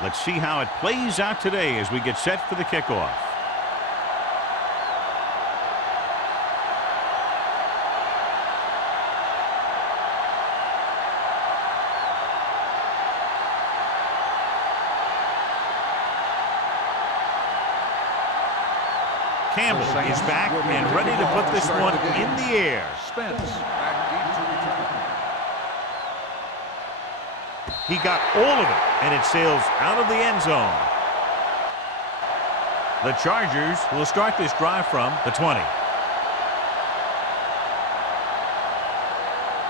Let's see how it plays out today as we get set for the kickoff. Campbell is back and ready to put this one in the air. He got all of it, and it sails out of the end zone. The Chargers will start this drive from the 20.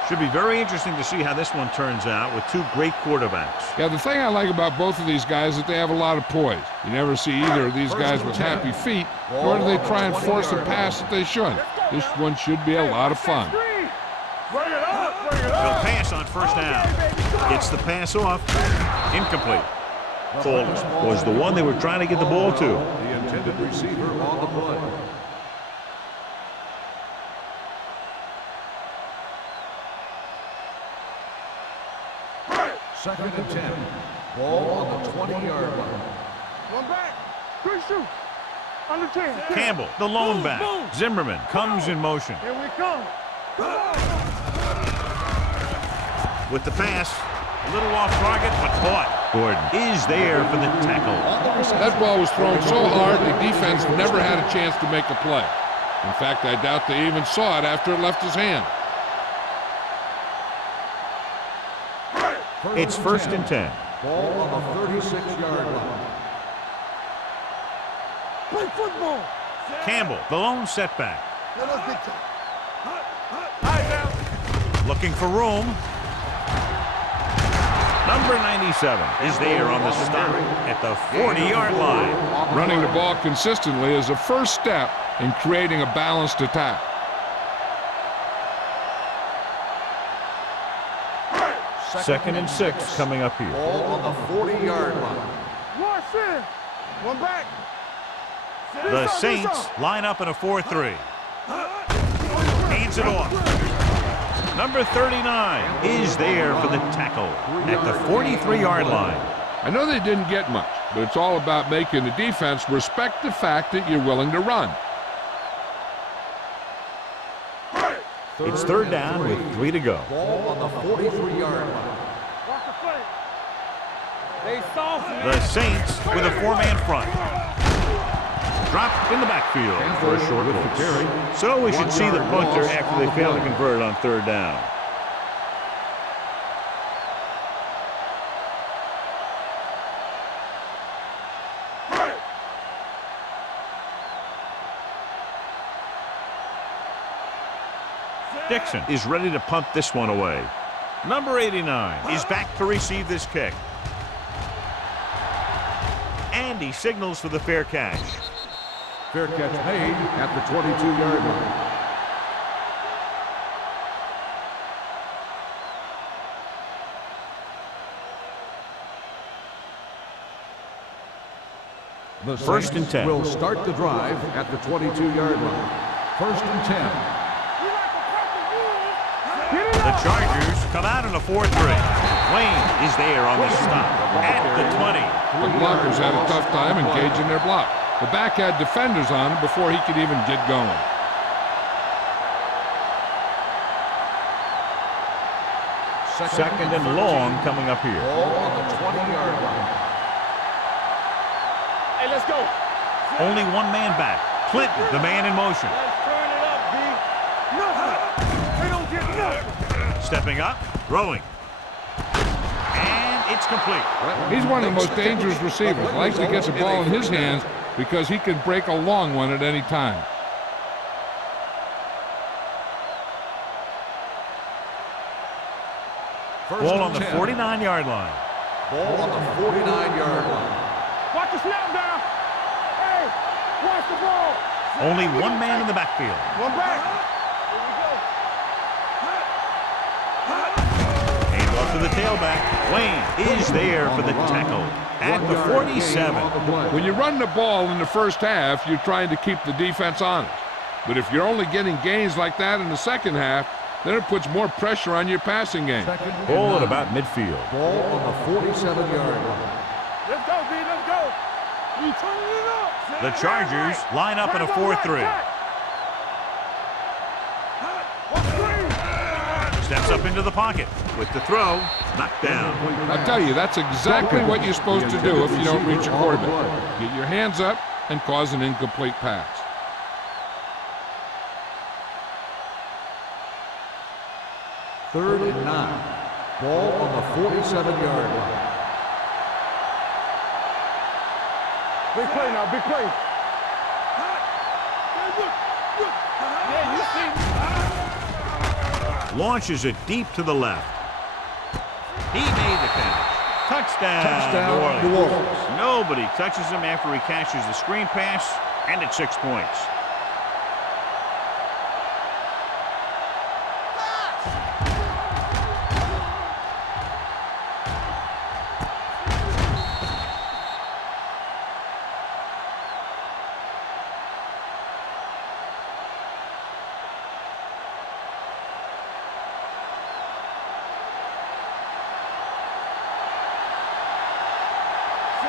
Should be very interesting to see how this one turns out with two great quarterbacks. Yeah, the thing I like about both of these guys is that they have a lot of poise. You never see either of these guys with happy feet, nor do they try and force a pass that they shouldn't. This one should be a lot of fun. They'll pass on first down. Gets the pass off. Incomplete. Called was the one they were trying to get the ball to. The intended receiver on the play. Second and 10. Ball on the 20-yard line. One back. Good shoot. Under 10. Campbell, the lone back. Zimmerman comes in motion. Here we come. With the pass, a little off target, but caught. Gordon is there for the tackle. That ball was thrown so hard, the defense never had a chance to make a play. In fact, I doubt they even saw it after it left his hand. It's first and 10. Ball on the 36-yard line. Play football. Campbell, the lone setback. Let us get Looking for room. Number 97 is there on the stop at the 40-yard line. Running the ball consistently is a first step in creating a balanced attack. Second and 6 coming up here. Ball on the 40-yard line. One back. The Saints line up in a 4-3. Hands it off. Number 39 is there for the tackle at the 43-yard line. I know they didn't get much, but it's all about making the defense respect the fact that you're willing to run. It's third down with 3 to go. Ball on the 43-yard line. The Saints with a 4-man front. Dropped in the backfield for a short loss. So we should see the punter after they fail to convert on third down. Dixon is ready to punt this one away. Number 89 is back to receive this kick. And he signals for the fair catch. Fair catch made at the 22-yard line. The First and 10. Will start the drive at the 22-yard line. First and 10. The Chargers come out in a 4-3. Wayne is there on the stop at the 20. The blockers had a tough time engaging their block. The back had defenders on him before he could even get going. Second and long coming up here. Ball on the 20-yard line. Hey, let's go. Only one man back. Clinton, the man in motion. Let's turn it up, D. Nothing. They don't get nothing. Stepping up, throwing. And it's complete. He's one of the most dangerous receivers. Likes to get the ball in his hands because he can break a long one at any time. Ball on the 49-yard line. Ball on the 49-yard line. Watch the snap down. Hey, watch the ball. Only one man in the backfield. One back. Hand off to the tailback. Wayne is there for the tackle at the 47. When you run the ball in the first half, you're trying to keep the defense honest. But if you're only getting gains like that in the second half, then it puts more pressure on your passing game. Ball at about midfield. Ball on the 47-yard line. Let's The Chargers line up in a 4-3. Steps up into the pocket with the throw, knocked down. I tell you, that's exactly what you're supposed to do if you don't reach a quarterback. Get your hands up and cause an incomplete pass. Third and 9. Ball on the 47-yard line. Big play now, big play. Yeah, you see. Launches it deep to the left. He made the catch. Touchdown, New Orleans. Nobody touches him after he catches the screen pass, and it's 6 points.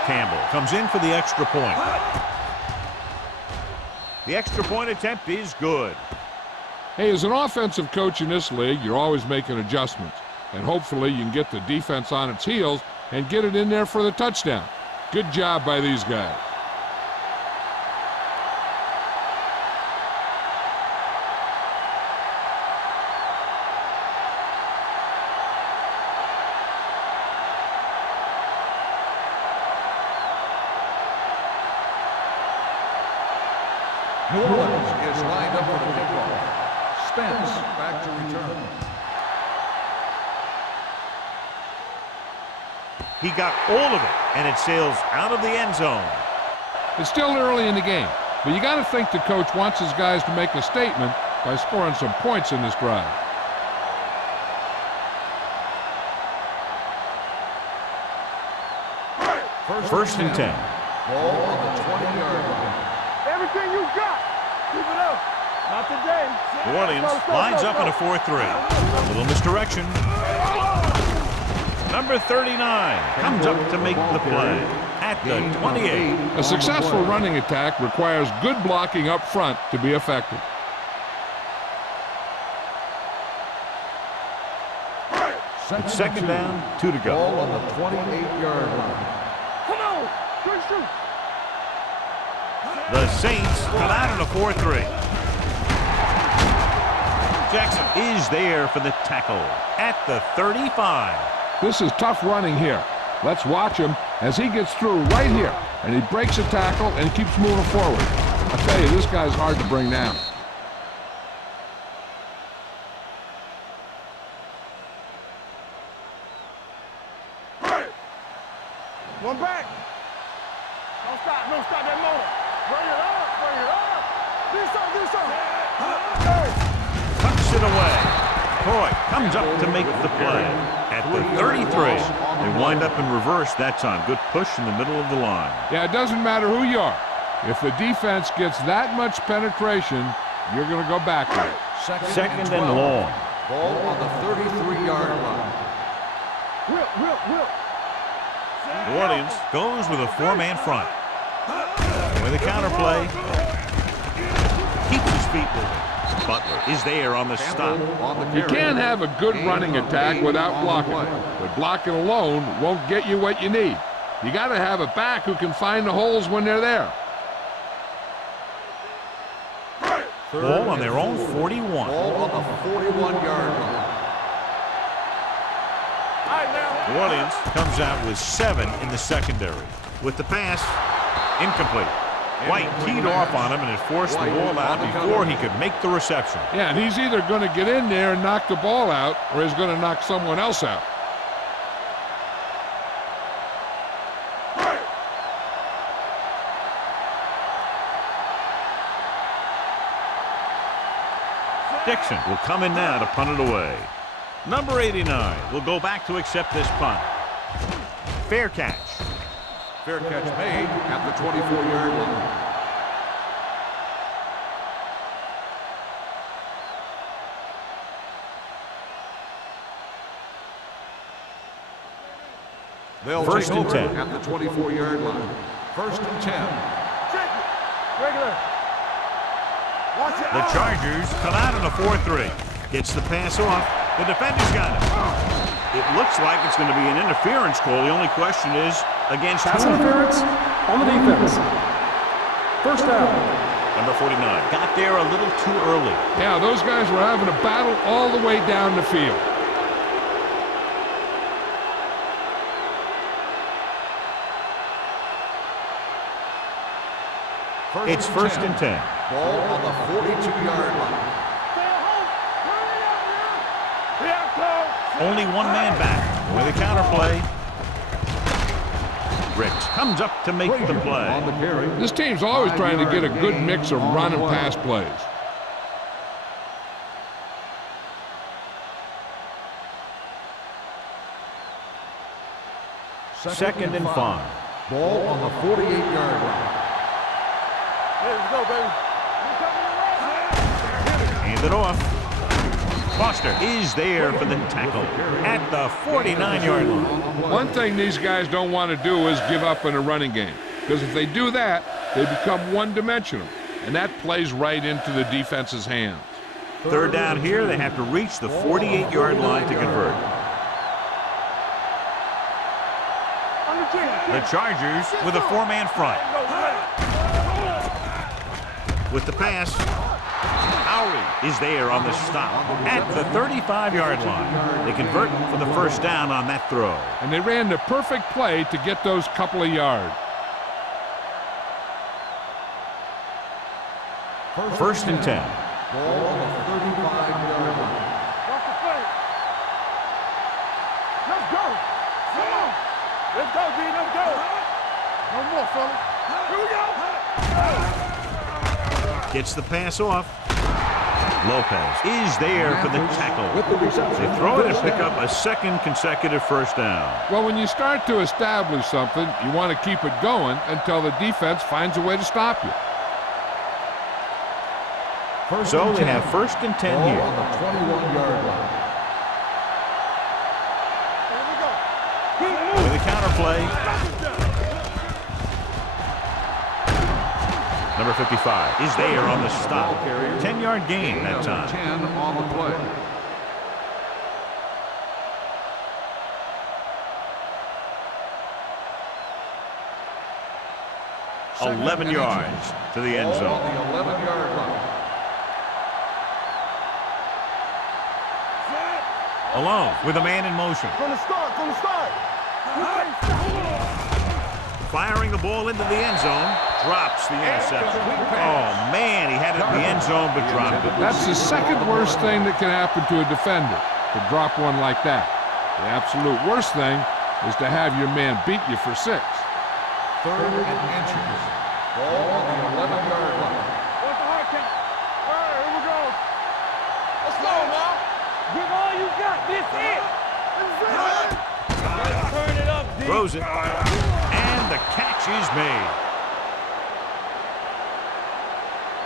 Campbell comes in for the extra point. The extra point attempt is good. Hey, as an offensive coach in this league, you're always making adjustments. And hopefully you can get the defense on its heels and get it in there for the touchdown. Good job by these guys. New Orleans is lined up for the kickoff. Spence back to return. He got all of it, and it sails out of the end zone. It's still early in the game, but you got to think the coach wants his guys to make a statement by scoring some points in this drive. First and 10. Ball on the 20-yard line. Everything you got. Keep it up. Not today. New Orleans lines up in a 4-3. A little misdirection. Number 39 comes up to make the play at the 28. A successful running attack requires good blocking up front to be effective. It's second down, 2 to go. Ball on the 28-yard line. Come on. Good shoot. The Saints come out in a 4-3. Jackson is there for the tackle at the 35. This is tough running here. Let's watch him as he gets through right here. And he breaks a tackle and keeps moving forward. I tell you, this guy's hard to bring down. One back. Don't stop that motor. Bring it up, bring it up. Do something. Tucks it away. Troy comes up to make the play at the 33. They wind up in reverse that time. Good push in the middle of the line. Yeah, it doesn't matter who you are. If the defense gets that much penetration, you're going to go backward. Second and long. Ball on the 33-yard line. Will. New Orleans goes with a 4-man front. With a counterplay. Keeps his feet moving. Butler is there on the stop. You can't have a good running attack without blocking. But blocking alone won't get you what you need. You got to have a back who can find the holes when they're there. Ball on their own 41. Ball on the 41-yard line. New Orleans comes out with 7 in the secondary. With the pass, incomplete. White teed off on him and had forced the ball out before he could make the reception. Yeah, and he's either going to get in there and knock the ball out, or he's going to knock someone else out. Dixon will come in now to punt it away. Number 89 will go back to accept this punt. Fair catch. Fair catch made at the 24-yard line. They'll First take and over 10. at the 24-yard line. First and 10. Check it. Regular. Watch it. The Chargers come out in a 4-3. Gets the pass off. The defender's got it. It looks like it's going to be an interference call. The only question is against Pass who? interference on the defense. First down. Number 49. Got there a little too early. Yeah, those guys were having a battle all the way down the field. It's first and 10. Ball on the 42-yard line. Stay at home. Hurry up, man. React, Only one man back with a counterplay. Ricks comes up to make the play. On the carry. This team's always trying to get a good mix of run and pass plays. Second and 5. Ball on the 48-yard line. Let's go, baby. Hand it off. Foster is there for the tackle at the 49-yard line. One thing these guys don't want to do is give up in a running game, because if they do that, they become one-dimensional, and that plays right into the defense's hands. Third down here, they have to reach the 48-yard line to convert. The Chargers with a 4-man front. With the pass, Howry is there on the stop at the 35-yard line. They convert for the first down on that throw. And they ran the perfect play to get those couple of yards. First and 10. Ball on the 35-yard line. Watch the play. Let's go. Come on. Let's go, D. Let's go. No more, fella. Here we go. Gets the pass off. Lopez is there for the tackle. With the reception. They throw it and pick up a second consecutive first down. Well, when you start to establish something, you want to keep it going until the defense finds a way to stop you. So they have first and 10 Ball here. on the 21-yard line. Here we go. With a counterplay. Number 55 is there on the stop. 10-yard gain that time. 10 on the play. Second 11 and yards to the end Ball zone. on the 11-yard line. Alone with a man in motion. From the start, from the start. Firing the ball into the end zone. Drops the interception. Oh, man, he had it in the end zone but dropped it. That's the second worst thing that can happen to a defender, to drop one like that. The absolute worst thing is to have your man beat you for 6. Third and inches. Ball on the 11-yard line. What's the hard count? All right, here we go. Let's go now. Give all you got. This it. Turn it up, D. Throws it. And the catch is made.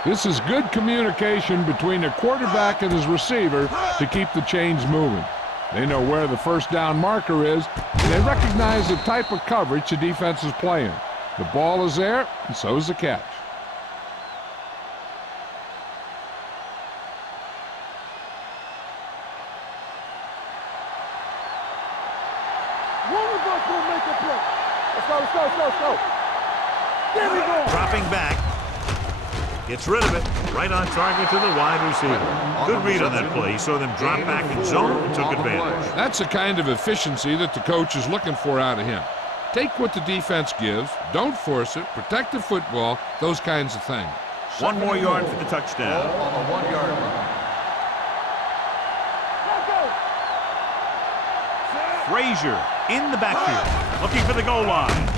This is good communication between the quarterback and his receiver to keep the chains moving. They know where the first down marker is, and they recognize the type of coverage the defense is playing. The ball is there, and so is the catch. One of us will make a play. Let's go, let's go, let's go, let's go. There we go. Dropping back. Gets rid of it. Right on target to the wide receiver. Good read on that play. He saw them drop back in zone and took advantage. That's the kind of efficiency that the coach is looking for out of him. Take what the defense gives, don't force it, protect the football, those kinds of things. One more yard for the touchdown. Ball on the 1-yard line. Let's go. Frazier in the backfield. Looking for the goal line.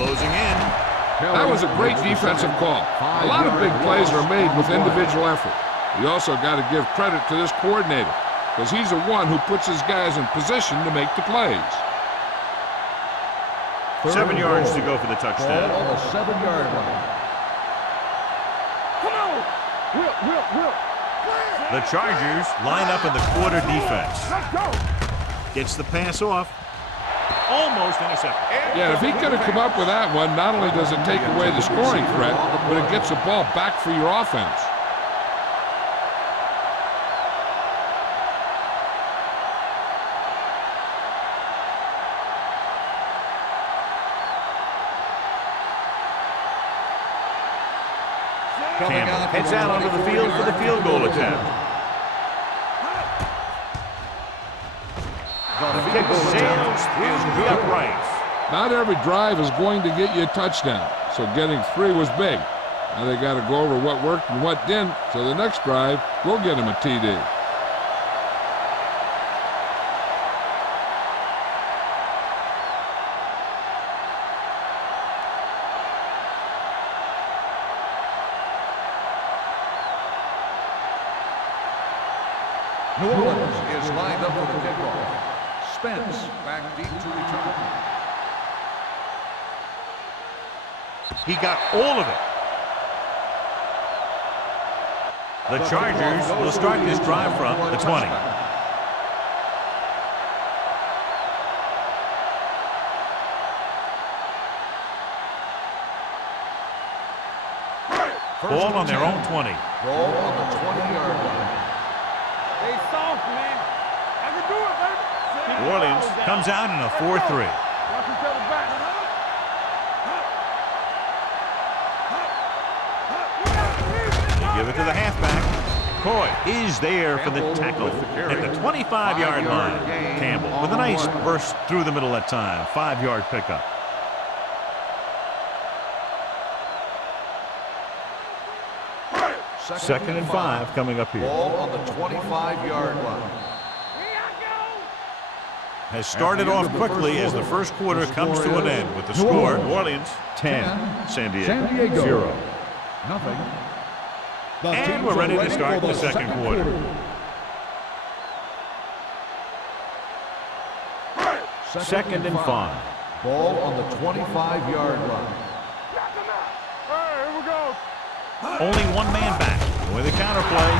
Closing in. That was a great defensive call. A lot of big plays are made with individual effort. You also got to give credit to this coordinator, because he's the one who puts his guys in position to make the plays. 7 yards to go for the touchdown. Ball on the 7-yard line. Come on. Whip. The Chargers line up in the quarter defense. Let's go. Gets the pass off. almost intercepted. Yeah, if he could have come up with that one, not only does it take away the scoring threat, but it gets the ball back for your offense. Campbell heads out onto the field for the field goal attempt. The kick sails through the uprights. Not every drive is going to get you a touchdown, so getting 3 was big. Now they got to go over what worked and what didn't, so the next drive will get them a TD. New Orleans is lined up for the kickoff. Spence back deep to return. He got all of it. The Chargers will start this drive from the 20. Ball on their own 20. Ball on the 20-yard line. Stay soft, man. I can do it, baby. New Orleans comes out in a 4-3. Watch each other back. They give it to the halfback. Coy is there for the tackle at the 25-yard line. Campbell with a nice burst through the middle that time. 5-yard pickup. Second and 5 coming up here. Ball on the 25-yard line. Has started off quickly as the first quarter comes to an end with the score. New Orleans 10, San Diego 0. Nothing. And we're ready to start the second quarter. Second and 5. Ball on the 25-yard line. Here we go. Only one man back with a counter play.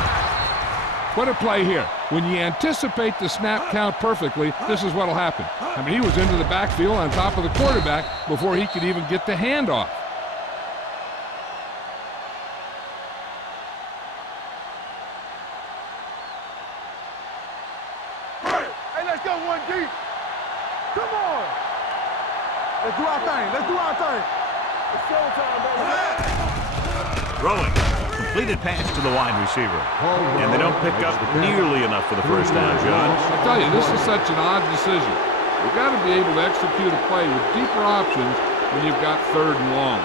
What a play here. When you anticipate the snap count perfectly, this is what will happen. I mean, he was into the backfield on top of the quarterback before he could even get the handoff. Hey, let's go one deep. Come on. Let's do our thing. Let's do our thing. It's showtime, baby. Throwing. Completed pass to the wide receiver. And they don't pick up nearly enough for the first down, John. I tell you, this is such an odd decision. You've got to be able to execute a play with deeper options when you've got 3rd and long.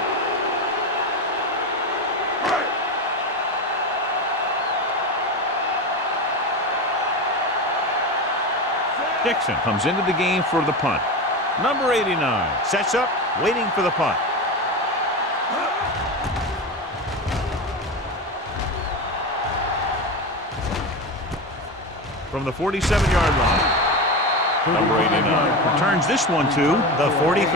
Dixon comes into the game for the punt. Number 89 sets up, waiting for the punt. From the 47-yard line, number 89 returns this one to the 43.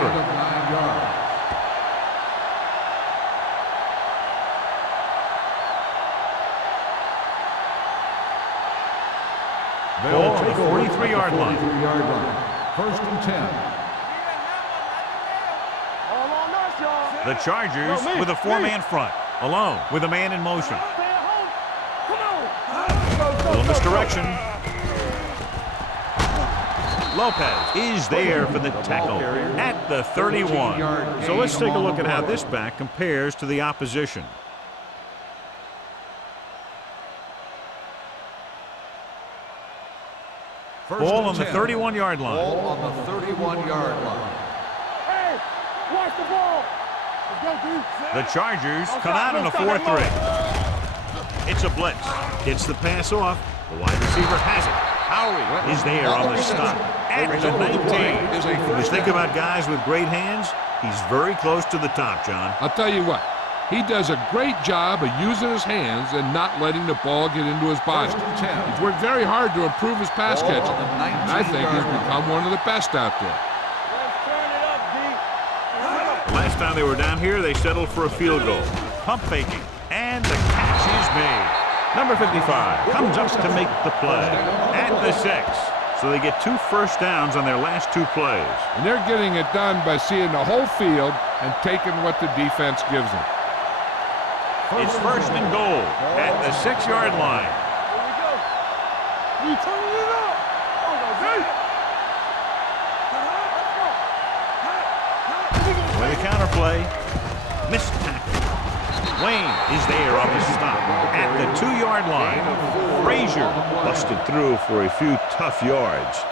Ball to the 43-yard line. 1st and 10. All on us, y'all. The Chargers with a 4-man front, alone with a man in motion. Stay at home. Come on. Full misdirection. Lopez is there for the tackle at the 31. So let's take a look at how this back compares to the opposition. Ball on the 31-yard line. Ball on the 31-yard line. Hey, watch the ball. Let's go, dude. The Chargers come out in a 4-3. It's a blitz. Gets the pass off. The wide receiver has it. Howie is there on the stop at the 19. When you think about guys with great hands, he's very close to the top, John. I'll tell you what, he does a great job of using his hands and not letting the ball get into his body. He's worked very hard to improve his pass catching, and I think he's become one of the best out there. Let's turn it up, D. Last time they were down here, they settled for a field goal. Pump faking, and the catch is made. Number 55 comes up to make the play at the 6. So they get 2 first downs on their last 2 plays. And they're getting it done by seeing the whole field and taking what the defense gives them. It's first and goal at the 6-yard line. Here we go. We turning it up. Oh, no, With a counterplay, missed tackle. Wayne is there on the stop at the 2-yard line. Frazier busted through for a few tough yards.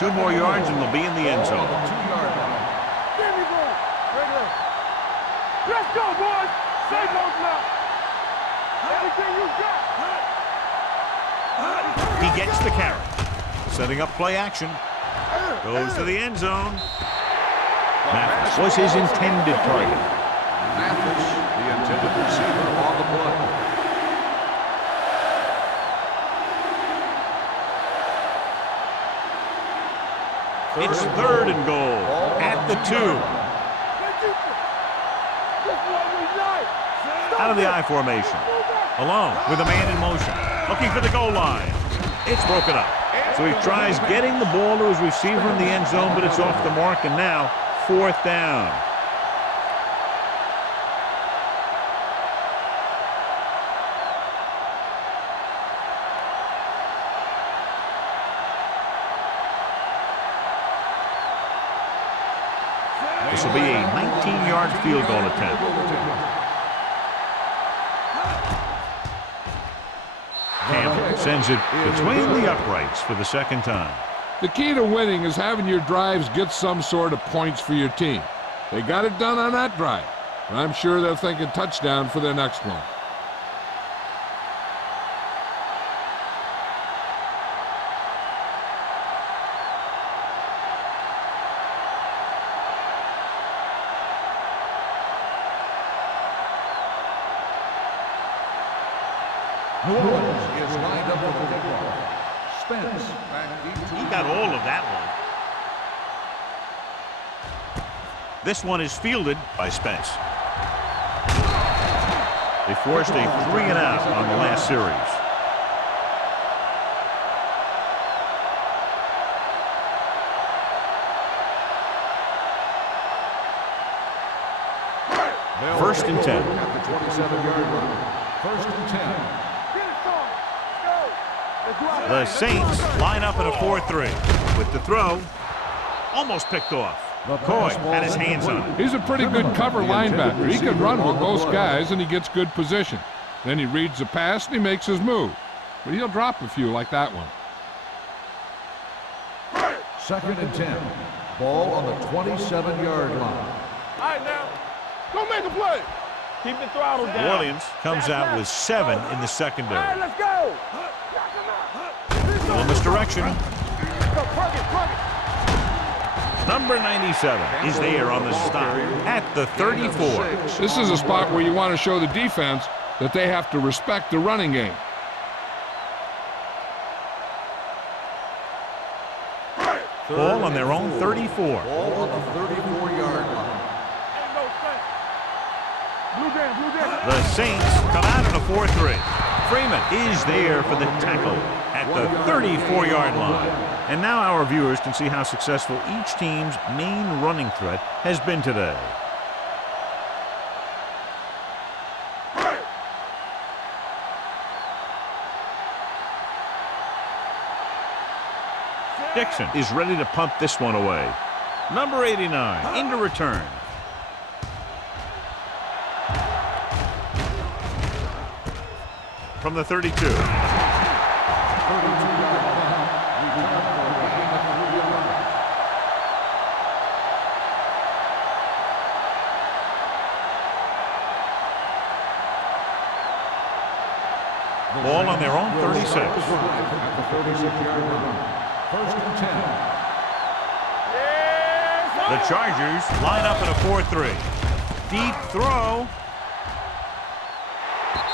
Two more yards and they'll be in the end zone. Give me ball. Regular. Let's go, boys. Save those now. Everything you got. He gets the carry. Setting up play action. Goes to the end zone. Mathis was his intended target. Mathis, the intended receiver on the play. It's third and goal at the 2. Out of the I formation. Alone with a man in motion. Looking for the goal line. It's broken up. So he tries getting the ball to his receiver in the end zone, but it's off the mark, and now 4th down. This will be a 19-yard field goal attempt. Campbell sends it between the uprights for the 2nd time. The key to winning is having your drives get some sort of points for your team. They got it done on that drive, and I'm sure they're thinking touchdown for their next one. New Orleans is lined up for the kickoff. Spence back deep to He got all of that one. This one is fielded by Spence. They forced a 3-and-out on the last series. First and 10. at the 27-yard line. First and 10. The Saints line up in a 4-3. With the throw, almost picked off. McCoy had his hands on it. He's a pretty good cover linebacker. He can run with most guys, and he gets good position. Then he reads the pass, and he makes his move. But he'll drop a few like that one. Second and 10. Ball on the 27-yard line. All right, now. Go make a play. Keep the throttle down. Orleans comes out with 7 in the All right, secondary. let's go. Full misdirection. Go, plug it. Number 97 is there on the stop at the 34. This is a spot where you want to show the defense that they have to respect the running game. Ball on their own 34. Ball on the 34-yard line. Ain't no sense. Blue game. The Saints come out in a 4-3. Freeman is there for the tackle at the 34-yard line. And now our viewers can see how successful each team's main running threat has been today. Dixon is ready to punt this one away. Number 89 into return. From the 32. Ball on their own 36. At the 36-yard line. First and 10. The Chargers line up in a 4-3. Deep throw.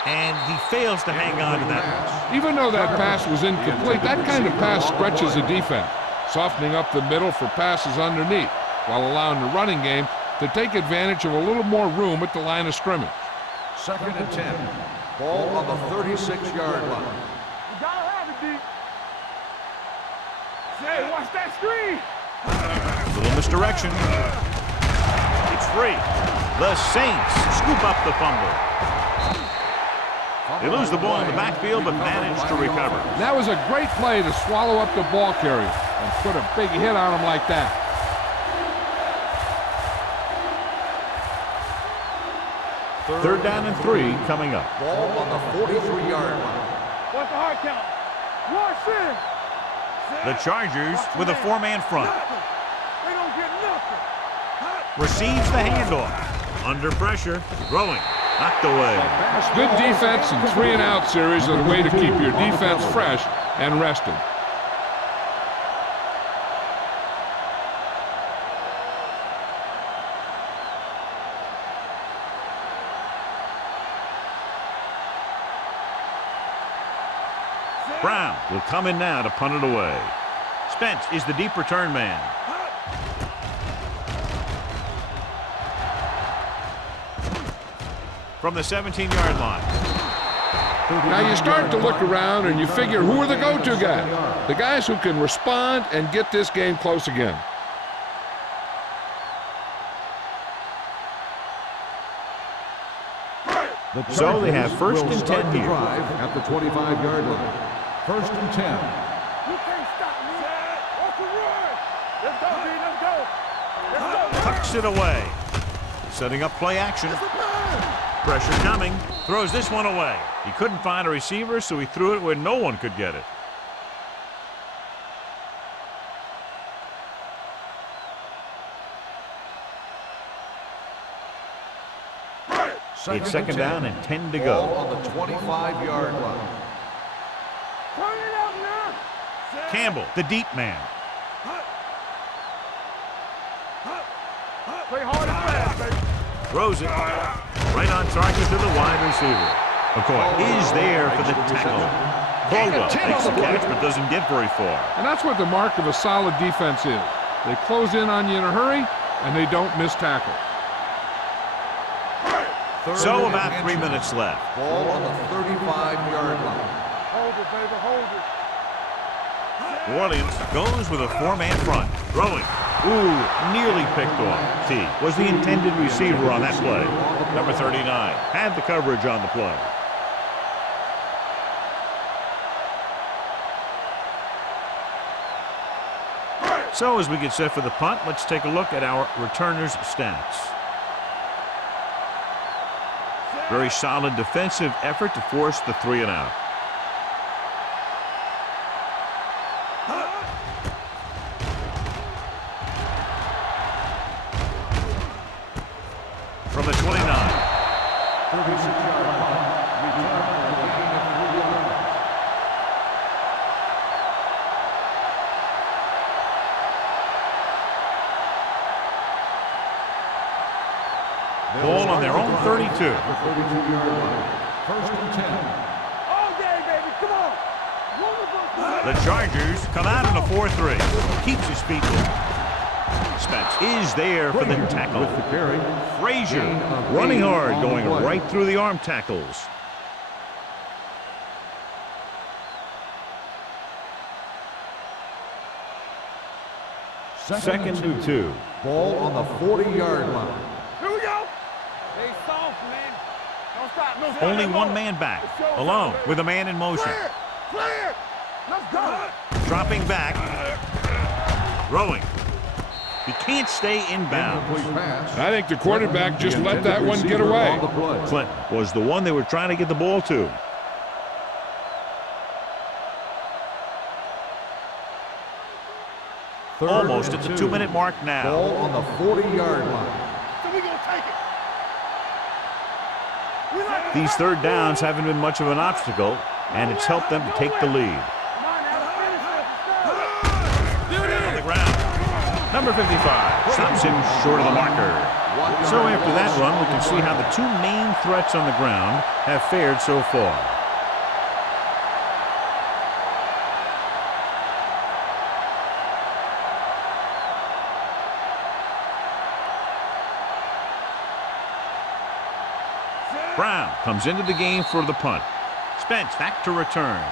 And he fails to hang on to that. Even though that pass was incomplete, that kind of pass stretches a defense, softening up the middle for passes underneath, while allowing the running game to take advantage of a little more room at the line of scrimmage. Second and 10. Ball on the 36-yard line. You gotta have it, D. Say, watch that screen. Little misdirection. It's free. The Saints scoop up the fumble. They lose the ball in the backfield, but manage to recover. That was a great play to swallow up the ball carrier and put a big hit on him like that. Third down and 3 coming up. Ball on the 43-yard line. What's the hard count? Rush in. The Chargers with a 4-man front. They don't get nothing. Receives the handoff. Under pressure. Throwing. Knocked away. Good defense and 3-and-out series are the way to keep your defense fresh and rested. Brown will come in now to punt it away. Spence is the deep return man. From the 17-yard line. Now you start to look around and you figure, who are the go-to guys? The guys who can respond and get this game close again. So they have first and 10 here. At the 25-yard line. First and 10. You can't stop me. What's the run? Let's go, D. Let's go. Let's go. Tucks it away. Setting up play action. Pressure coming. Throws this one away. He couldn't find a receiver, so he threw it where no one could get it. It's second down and 10 to Ball go. on the 25-yard line. Turn it up now. Campbell, the deep man. Play hard and fast, baby. Throws it. Right on target to the wide receiver. McCoy is there for the tackle. Caldwell makes the catch but doesn't get very far. And that's what the mark of a solid defense is. They close in on you in a hurry, and they don't miss tackle. So about 3 minutes left. Ball on the 35-yard line. Hold it, baby. Hold it. New Orleans goes with a 4-man front. Throwing. Ooh, nearly picked off. T was the intended receiver on that play. Number 39 had the coverage on the play. So as we get set for the punt, let's take a look at our returners' stats. Very solid defensive effort to force the 3-and-out. From the 29. 36-yard line. Return for a gain of 3 yards. Ball on their own 32. 32-yard line. First and 10. All day, baby. Come on. Wonderful. The Chargers come out in a 4-3. Keeps his feet moving. Spence is there for the tackle. With the carry. Frazier Gain of running 8 hard, on the going play. right through the arm tackles. Second and 2. Ball on the 40-yard line. Here we go. Stay soft, man. Don't stop. No stop. Only no one more. man back, It's showtime, alone baby. with a man in motion. Clear. Clear. Let's go. Dropping back. Throwing. He can't stay inbounds. Incomplete pass. I think the quarterback just let that one get away. On the play. Clinton was the one they were trying to get the ball to. Third Almost and at the 2. 2-minute mark now. Ball on the 40-yard line. So we gonna take it. We like These third downs haven't been much of an obstacle, and it's helped them to take the lead. Come on now. Finish it. On the ground. Number 55 stops him short of the marker. So after that run, we can see how the two main threats on the ground have fared so far. Brown comes into the game for the punt. Spence back to return.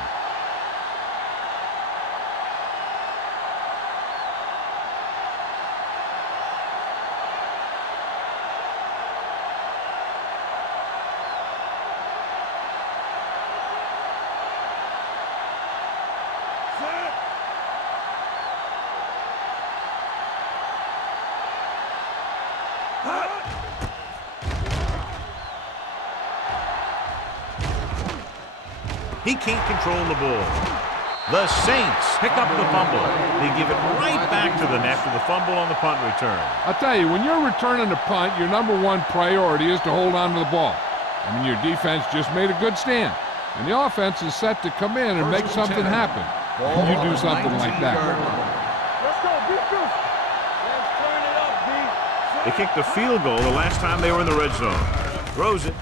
He can't control the ball. The Saints pick up the fumble. They give it right back to them after the fumble on the punt return. I'll tell you, when you're returning a punt, your #1 priority is to hold on to the ball. I mean, your defense just made a good stand. And the offense is set to come in and make something happen. And you do something like that. Let's go, defense. Let's turn it up, D. They kicked a field goal the last time they were in the red zone. Throws it.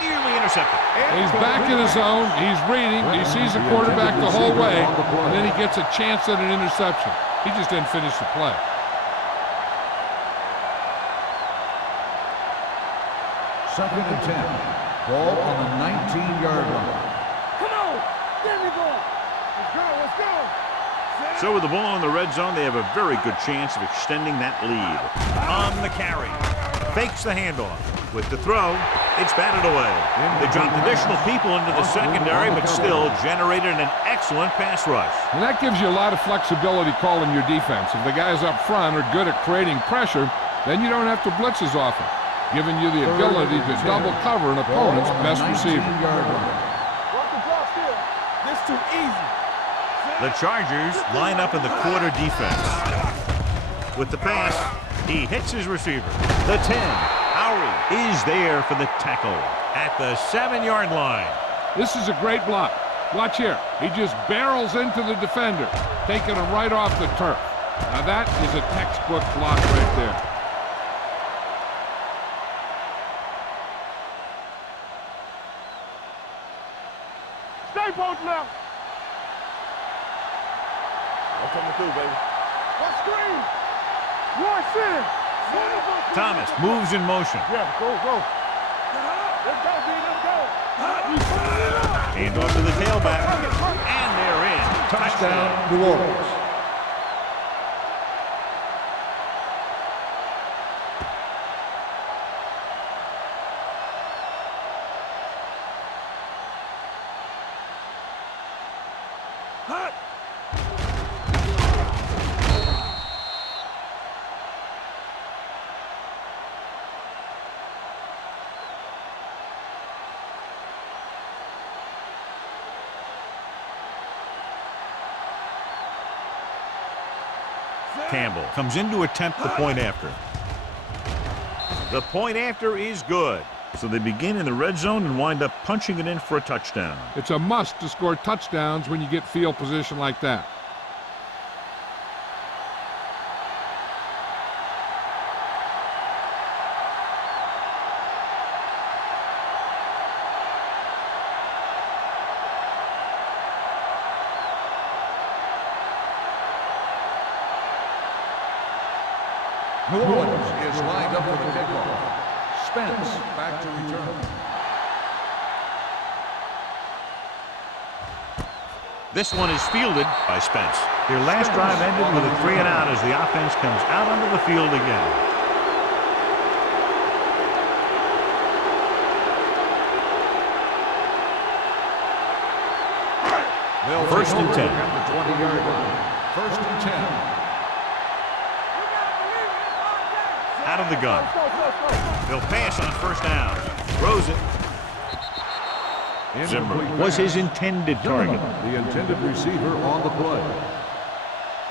Nearly intercepted. He's back in his zone. He's reading. He sees the quarterback the whole way. And then he gets a chance at an interception. He just didn't finish the play. Second and 10. Ball on the 19-yard line. Come on. There we go. Let's go. Let's go. So with the ball in the red zone, they have a very good chance of extending that lead. On the carry. Fakes the handoff. With the throw, it's batted away. They dropped additional people into the secondary, but still generated an excellent pass rush. And that gives you a lot of flexibility calling your defense. If the guys up front are good at creating pressure, then you don't have to blitz as often, giving you the ability to double cover an opponent's best receiver. What's the drop still? This too easy. The Chargers line up in the quarter defense. With the pass, he hits his receiver. The 10. Howery is there for the tackle at the 7-yard line. This is a great block. Watch here. He just barrels into the defender, taking him right off the turf. Now that is a textbook block right there. Stay post now. I'm coming through, baby. Let's screen. Roy Sin. Thomas moves in motion. Yeah, go. Let's go, D. Let's go. Hand off to the tailback. And they're in. Touchdown, New Orleans. Campbell comes in to attempt the point after. The point after is good. So they begin in the red zone and wind up punching it in for a touchdown. It's a must to score touchdowns when you get field position like that. New Orleans is lined up for the kickoff. Spence back to return. This one is fielded by Spence. Their last drive ended with a 3-and-out as the offense comes out onto the field again. First and 10. At the 20-yard line. First and 10. Out of the gun. They'll pass on first down. Throws it. Zimmer was his intended target. The intended receiver on the play.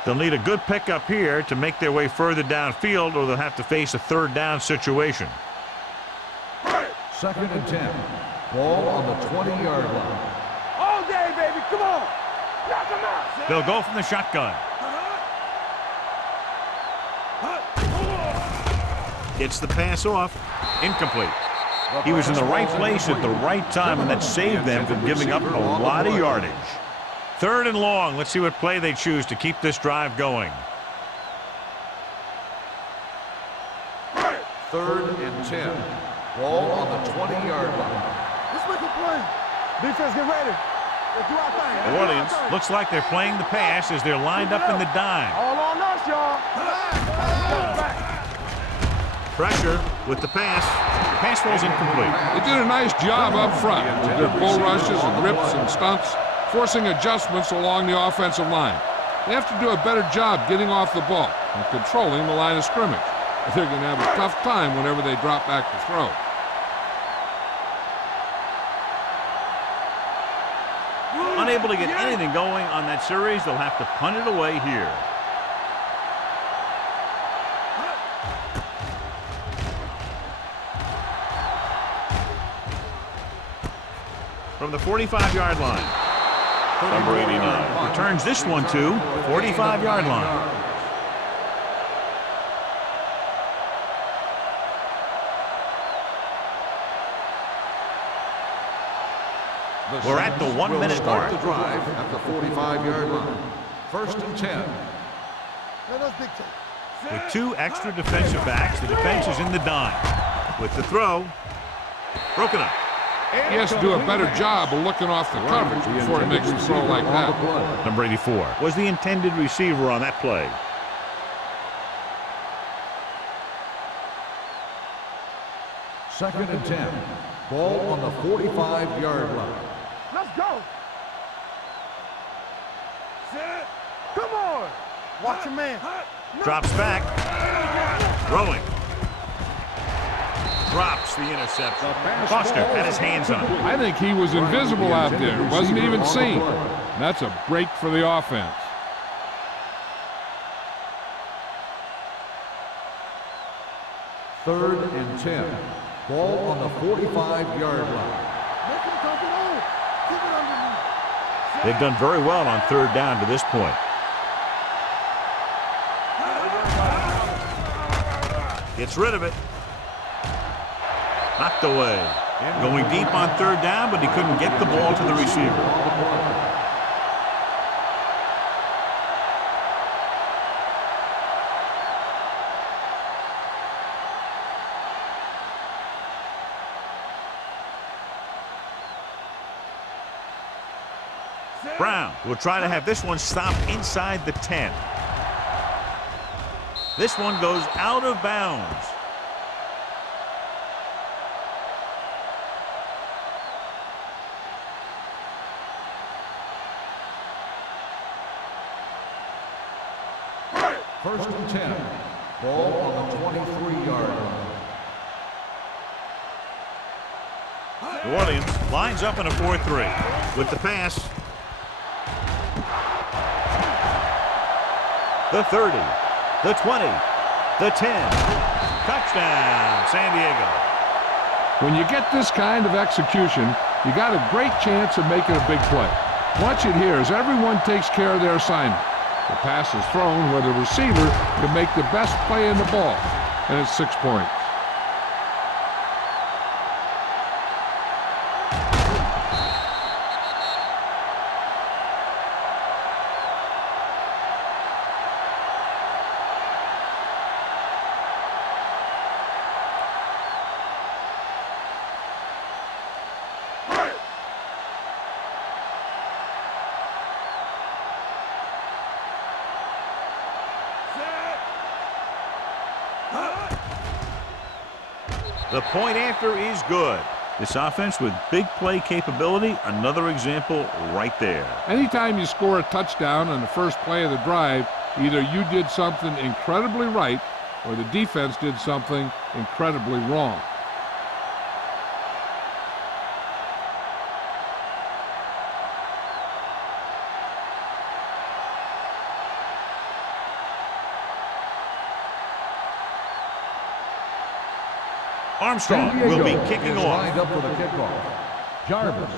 They'll need a good pickup here to make their way further downfield, or they'll have to face a third down situation. Second and 10. Ball on the 20-yard line. All day, baby. Come on. Knock him out. They'll go from the shotgun. Gets the pass off. Incomplete. He was in the right place at the right time, and that saved them from giving up a lot of yardage. Third and long. Let's see what play they choose to keep this drive going. Third and 10. Ball on the 20-yard line. Let's make a play. Defense, get ready. Let's do our thing. New Orleans looks like they're playing the pass as they're lined up in the dime. All on us, y'all. Pressure with the pass. Pass falls incomplete. They did a nice job up front with their bull rushes and rips and stunts, forcing adjustments along the offensive line. They have to do a better job getting off the ball and controlling the line of scrimmage. They're going to have a tough time whenever they drop back to throw. Unable to get anything going on that series, they'll have to punt it away here. From the 45-yard line, number 89 returns this one to the 45-yard line. We're at the 1 minute mark. The drive at the 45-yard line. 1st and 10. Let us dictate. With 2 extra defensive backs, the defense is in the dime. With the throw, broken up. He has to do a better job of looking off the coverage before he makes a throw like that. Number 84 was the intended receiver on that play. Second and 10. Ball on the 45-yard line. Let's go. Come on. Watch your man. Drops back. Throwing. Drops the interception. Foster had his hands on it. I think he was invisible out there. Wasn't even seen. That's a break for the offense. Third and 10. Ball on the 45-yard line. Make him come on. Keep it underneath. They've done very well on 3rd down to this point. Gets rid of it. Knocked away. Going deep on 3rd down, but he couldn't get the ball to the receiver. Brown will try to have this one stop inside the 10. This one goes out of bounds. First and 10. Ball on the 23-yard line. New Orleans lines up in a 4-3 with the pass. The 30, the 20, the 10. Touchdown, San Diego. When you get this kind of execution, you got a great chance of making a big play. Watch it here as everyone takes care of their assignment. The pass is thrown where the receiver can make the best play in the ball, and it's 6 points. The point after is good. This offense with big play capability, another example right there. Anytime you score a touchdown on the first play of the drive, either you did something incredibly right or the defense did something incredibly wrong. Armstrong will be kicking off. Lined up for the kickoff. Jarvis.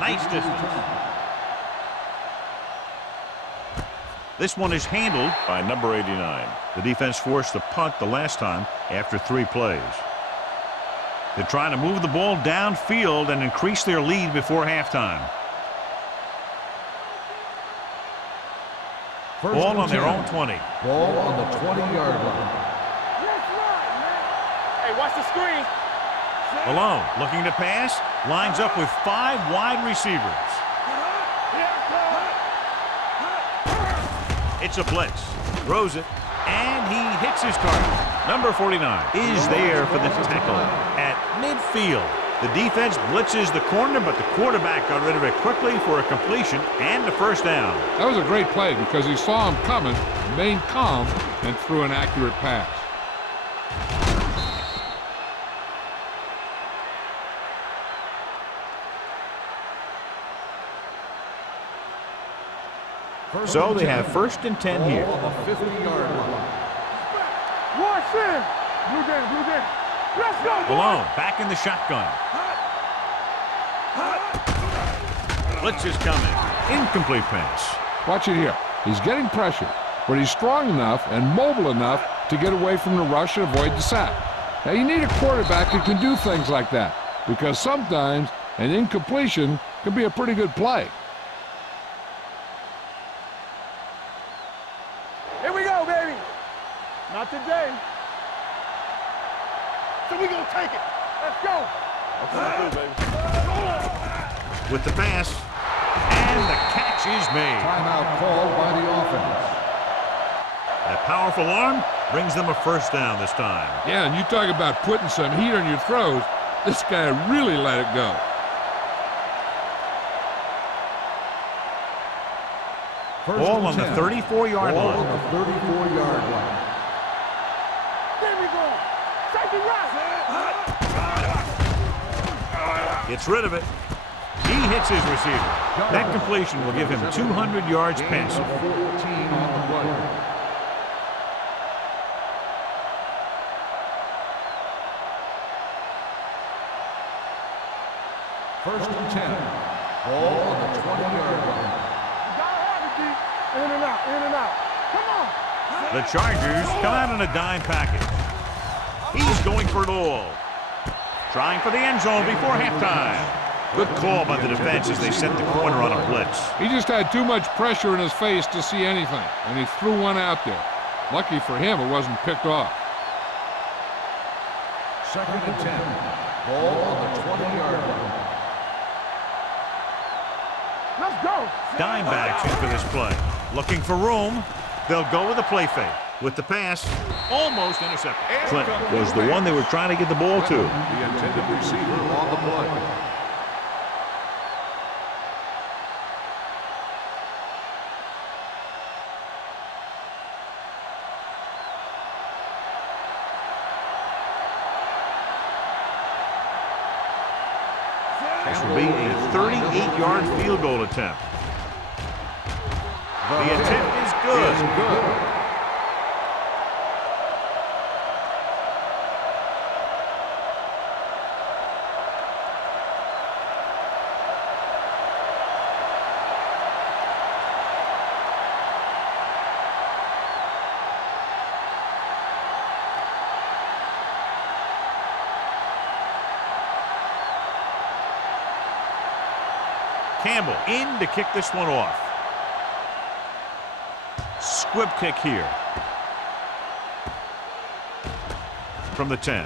Nice distance. This one is handled by number 89. The defense forced the punt the last time after 3 plays. They're trying to move the ball downfield and increase their lead before halftime. Ball on their own 20. Ball on the 20-yard line. Hey, watch the screen. Alone, looking to pass, lines up with 5 wide receivers. It's a blitz, throws it, and he hits his target. Number 49 is there for the tackle at midfield. The defense blitzes the corner, but the quarterback got rid of it quickly for a completion and a first down. That was a great play because he saw him coming, remained calm, and threw an accurate pass. So they have 1st and 10 here. On the 50-yard line. Watch in. Blue game, blue game. Let's go, boy. Alone, back in the shotgun. Blitz is coming. Incomplete pass. Watch it here. He's getting pressure, but he's strong enough and mobile enough to get away from the rush and avoid the sack. Now, you need a quarterback who can do things like that because sometimes an incompletion can be a pretty good play. Here we go, baby. Not today. So we gonna take it. Let's go. That's what I do, baby. With the pass, and the catch is made. Timeout called by the offense. That powerful arm brings them a first down this time. Yeah, and you talk about putting some heat on your throws. This guy really let it go. Ball on the 34-yard Ball line. on the 34-yard line. There we go. Take it right. Gets rid of it. He hits his receiver. That completion will give him 200 yards passing. 14 on the play. First and 10. Ball on the 20-yard line. Gotta have it, D. In and out, in and out. Come on. The Chargers come out in a dime package. He's going for it all. Trying for the end zone before halftime. Good call by the defense as they set the corner on a blitz. He just had too much pressure in his face to see anything, and he threw one out there. Lucky for him, it wasn't picked off. Second and 10. Ball on the 20-yard line. Let's go. Dime backs in for this play. Looking for room. They'll go with a play fake. With the pass, almost intercepted. Clint was the one they were trying to get the ball to. The intended receiver on the play. This will be a 38-yard field goal attempt. The attempt is good. Campbell in to kick this one off. Squib kick here. From the 10.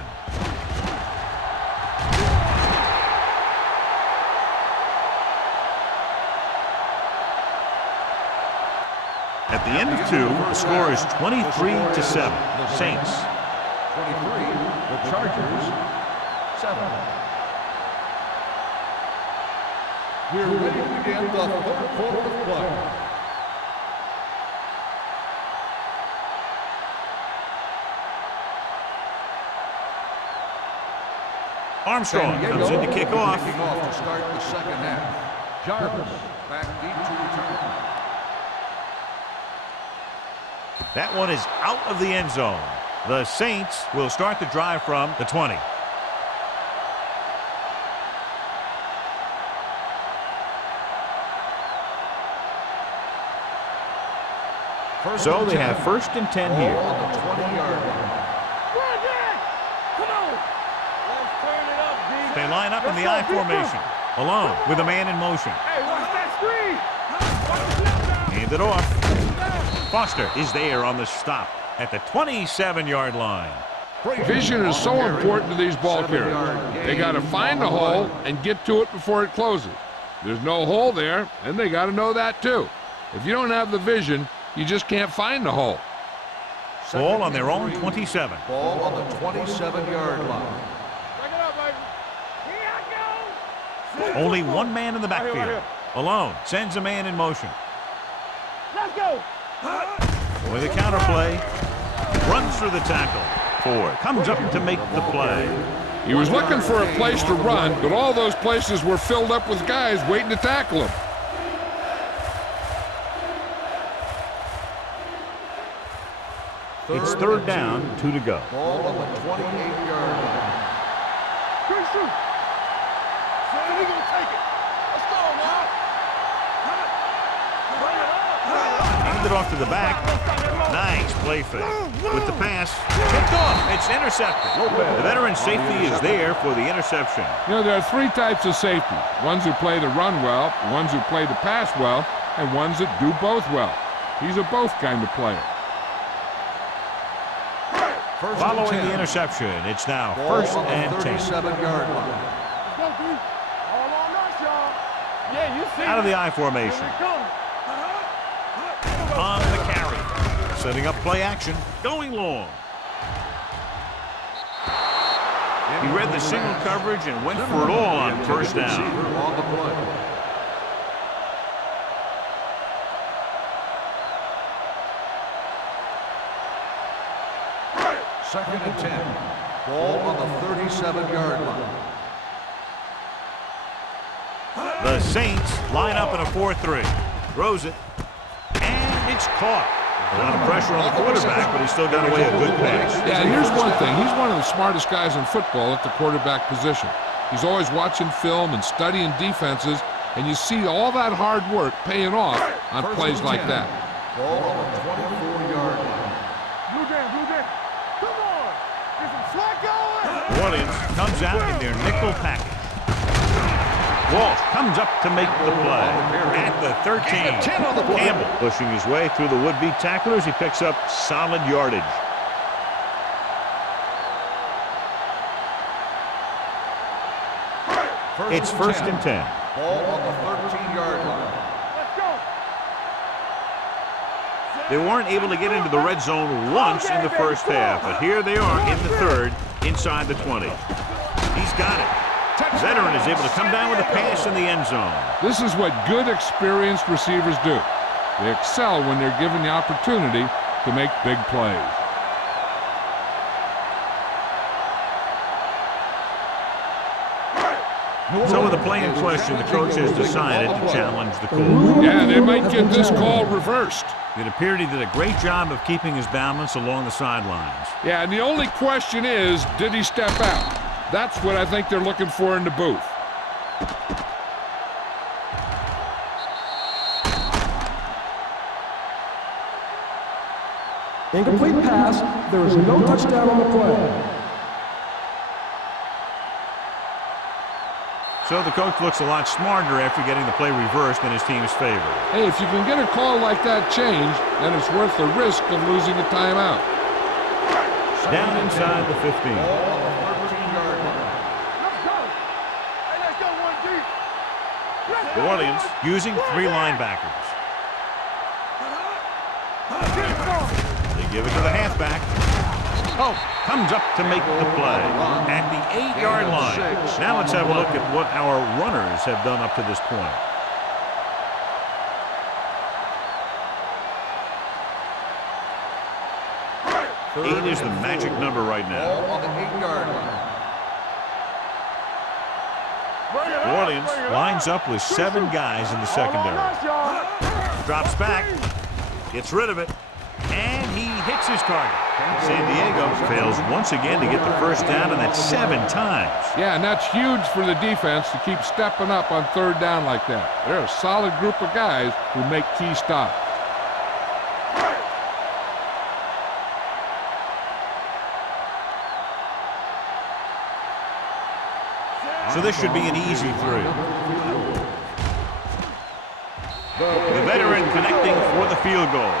At the end of 2, the score is 23-7. Saints. 23, the Chargers, 7. We're ready to begin the third quarter of play. Armstrong comes in to kick off. Kicking off to start the second half. Jarvis back deep to return. That one is out of the end zone. The Saints will start the drive from the 20. So they have 1st and 10 here. Ball on the 20-yard line. Come on. Let's turn it up, D. They line up in the I formation. Alone with a man in motion. Hey, watch that screen. Hand it off. Foster is there on the stop at the 27-yard line. Vision is so important to these ball carriers. They got to find the hole and get to it before it closes. There's no hole there, and they got to know that too. If you don't have the vision, you just can't find the hole. Ball on their own 27. Ball on the 27-yard line. Back it up, baby. Here I go. Only one man in the backfield. Alone. Sends a man in motion. Let's go. With a counter play. Runs through the tackle. Ford comes up to make the play. He was looking for a place to run, but all those places were filled up with guys waiting to tackle him. It's third down, 2 to go. Ball on the 28-yard line. Good shoot. So we gonna take it. Let's go, man. Bring it up. Hand it off to the back. Nice play fake. With the pass, tipped off. It's intercepted. The veteran safety is there for the interception. You know, there are three types of safety. Ones who play the run well, ones who play the pass well, and ones that do both well. He's a both kind of player. Following the interception, it's now first and 10. 37-yard line. Let's go, D. All on us, y'all. Yeah, you see. Out of the I formation. Here we come. On the carry. Setting up play action. Going long. He read the single coverage and went for it all on first down. On the play. Second and 10. Ball on the 37-yard line. The Saints line up in a 4-3. Throws it. And it's caught. A lot of pressure on the quarterback, but he still got away a good pass. Yeah, and here's one thing. He's one of the smartest guys in football at the quarterback position. He's always watching film and studying defenses, and you see all that hard work paying off on plays like that. Ball on the 24-yard line. Blue game, blue game. Come on. Get some slack going. New Orleans comes out in their nickel package. Walsh comes up to make the play. At the 13. Campbell pushing his way through the would-be tacklers. He picks up solid yardage. It's first and 10. Ball on the 13-yard line. Let's go. They weren't able to get into the red zone once in the first half, but here they are in the third, inside the 20. He's got it. Veteran is able to come down with a pass in the end zone. This is what good, experienced receivers do. They excel when they're given the opportunity to make big plays. So with the play in question, the coach has decided to challenge the call. Yeah, they might get this call reversed. It appeared he did a great job of keeping his balance along the sidelines. Yeah, and the only question is, did he step out? That's what I think they're looking for in the booth. Incomplete pass. There is no touchdown on the play. So the coach looks a lot smarter after getting the play reversed in his team's favor. Hey, if you can get a call like that changed, then it's worth the risk of losing a timeout. Down inside the 15. Ball on the 13-yard line. Let's go. Hey, let's go, 1 deep. Let's New go. Orleans using 3 linebackers. They give it to the halfback. Oh, comes up to make the play at the 8-yard line. Now let's have a look at what our runners have done up to this point. Eight is the magic number right now. Ball on the 8-yard line. New Orleans lines up with 7 guys in the secondary. Drops back, gets rid of it, and he hits his target. San Diego fails once again to get the first down, and that's 7 times. Yeah, and that's huge for the defense to keep stepping up on third down like that. They're a solid group of guys who make key stops. So this should be an easy 3. The veteran connecting for the field goal.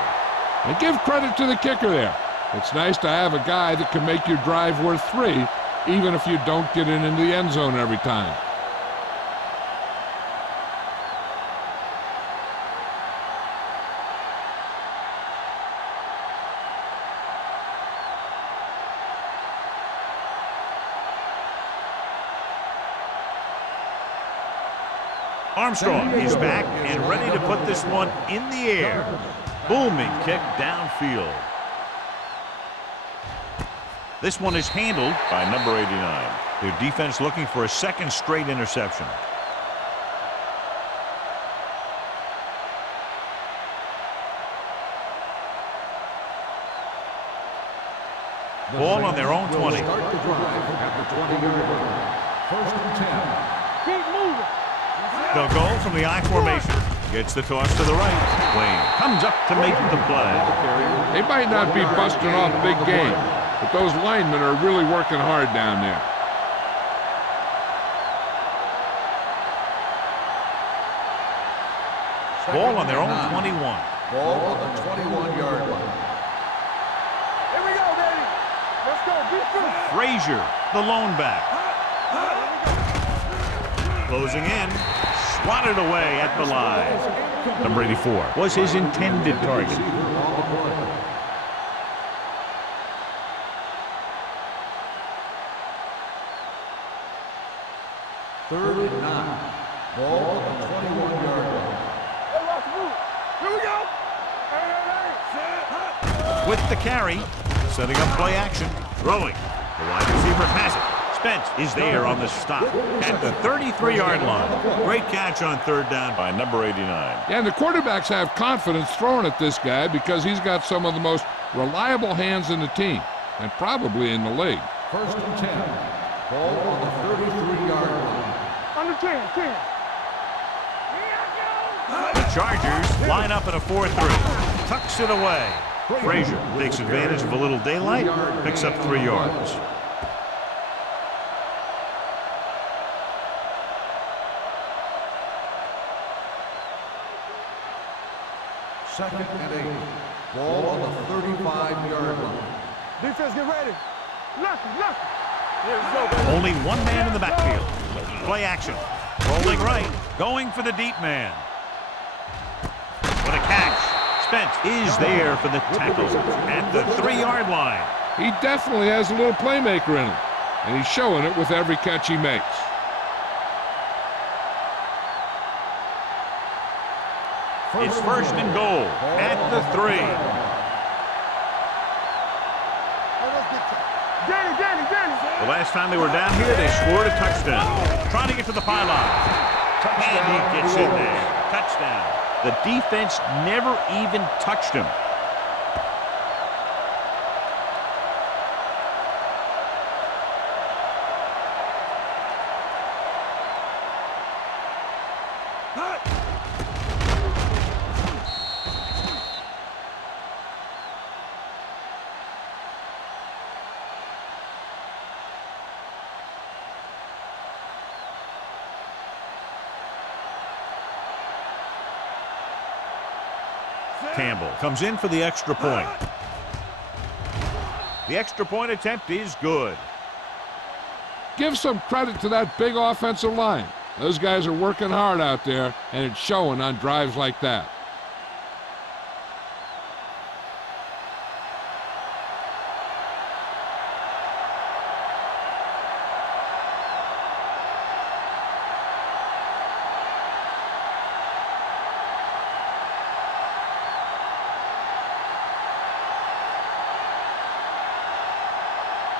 And give credit to the kicker there. It's nice to have a guy that can make your drive worth 3, even if you don't get in into the end zone every time. Armstrong is back and ready to put this one in the air. Booming kick downfield. This one is handled by number 89. Their defense looking for a second straight interception. Ball on their own 20. Start the drive at the 20-yard line. First and 10. Keep moving. They'll go from the I formation. Gets the toss to the right. Wayne comes up to make the play. They might not be busting off big game, but those linemen are really working hard down there. Ball on their own 21. Ball on the 21-yard line. Here we go, baby. Let's go. Beat through. Frazier, the lone back. Closing in. Swatted away at the line. Number 84 was his intended target. Third and 9. Ball on the 21-yard line. Hey, watch the move. Here we go. Hey. With the carry, setting up play action. Throwing. The wide receiver has it. Spence is there on the stop at the 33-yard line. Great catch on third down by number 89. Yeah, and the quarterbacks have confidence throwing at this guy because he's got some of the most reliable hands in the team, and probably in the league. First and 10. Ball on the 33-yard line. Under 10, 10. The Chargers line up in a 4-3. Tucks it away. Frazier takes advantage of a little daylight, picks up 3 yards. Second and 8. Ball on the 35-yard line. Defense, get ready. Lucky. Here we go, baby. Only one man in the backfield. Play action. Rolling right. Going for the deep man. What a catch. Spence is there for the tackle at the 3-yard line. He definitely has a little playmaker in him, and he's showing it with every catch he makes. It's first and goal at the 3. Danny. The last time they were down here, they scored a touchdown. Trying to get to the pylon. And he gets in there. Touchdown. The defense never even touched him. Campbell comes in for the extra point. The extra point attempt is good. Give some credit to that big offensive line. Those guys are working hard out there, and it's showing on drives like that.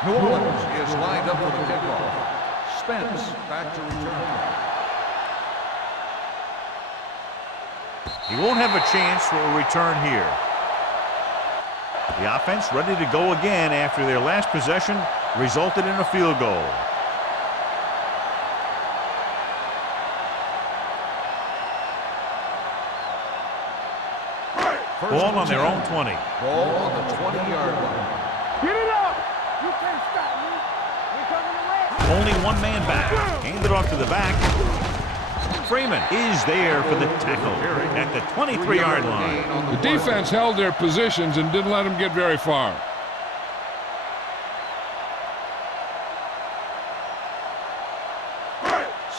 New Orleans is lined up for the kickoff. Spence back to return. He won't have a chance for a return here. The offense ready to go again after their last possession resulted in a field goal. Ball on their own 20. Ball on the 20-yard line. Get it up. You can't stop me. We're coming away. Only one man back. Hand it off to the back. Freeman is there for the tackle at the 23-yard line. The defense held their positions and didn't let them get very far.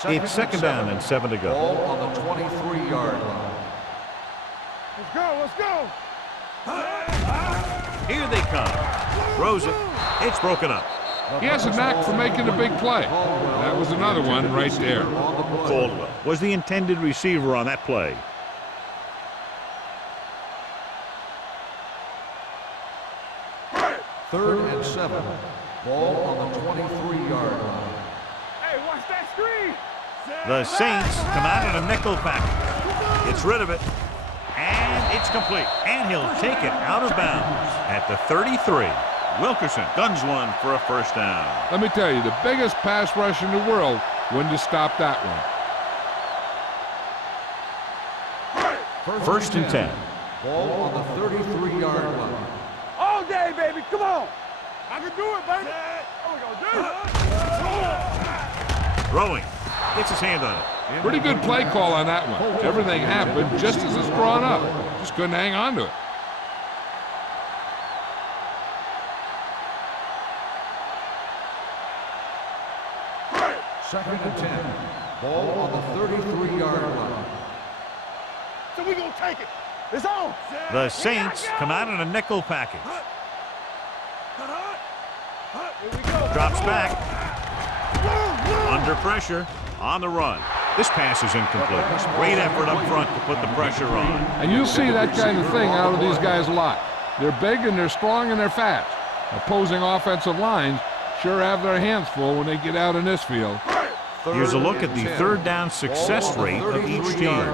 It's second down and 7 to go. Ball on the 23-yard line. Let's go, let's go. Here they come. Throws it. It's broken up. He has a knack for making a big play. That was another one right there. Caldwell was the intended receiver on that play. Third and 7. Ball on the 23-yard line. Hey, watch that screen. The Saints come out in a nickel package. Gets rid of it. And it's complete. And he'll take it out of bounds at the 33. Wilkerson guns one for a first down. Let me tell you, the biggest pass rush in the world wouldn't have stopped that one. First and 10. Ball on the 33-yard line. All day, baby. Come on. I can do it, baby. Oh, we gonna do it. Throwing. Gets his hand on it. Pretty good play call on that one. Everything happened just as it's drawn up. Just couldn't hang on to it. Second and 10. Ball on the 33-yard line. So we gonna take it. It's on. The Saints come out in a nickel package. Here we go. Drops back. Under pressure. On the run. This pass is incomplete. Great effort up front to put the pressure on. And you'll see that kind of thing out of these guys a lot. They're big and they're strong and they're fast. Opposing offensive lines sure have their hands full when they get out in this field. Here's a look at the third down success rate of each team.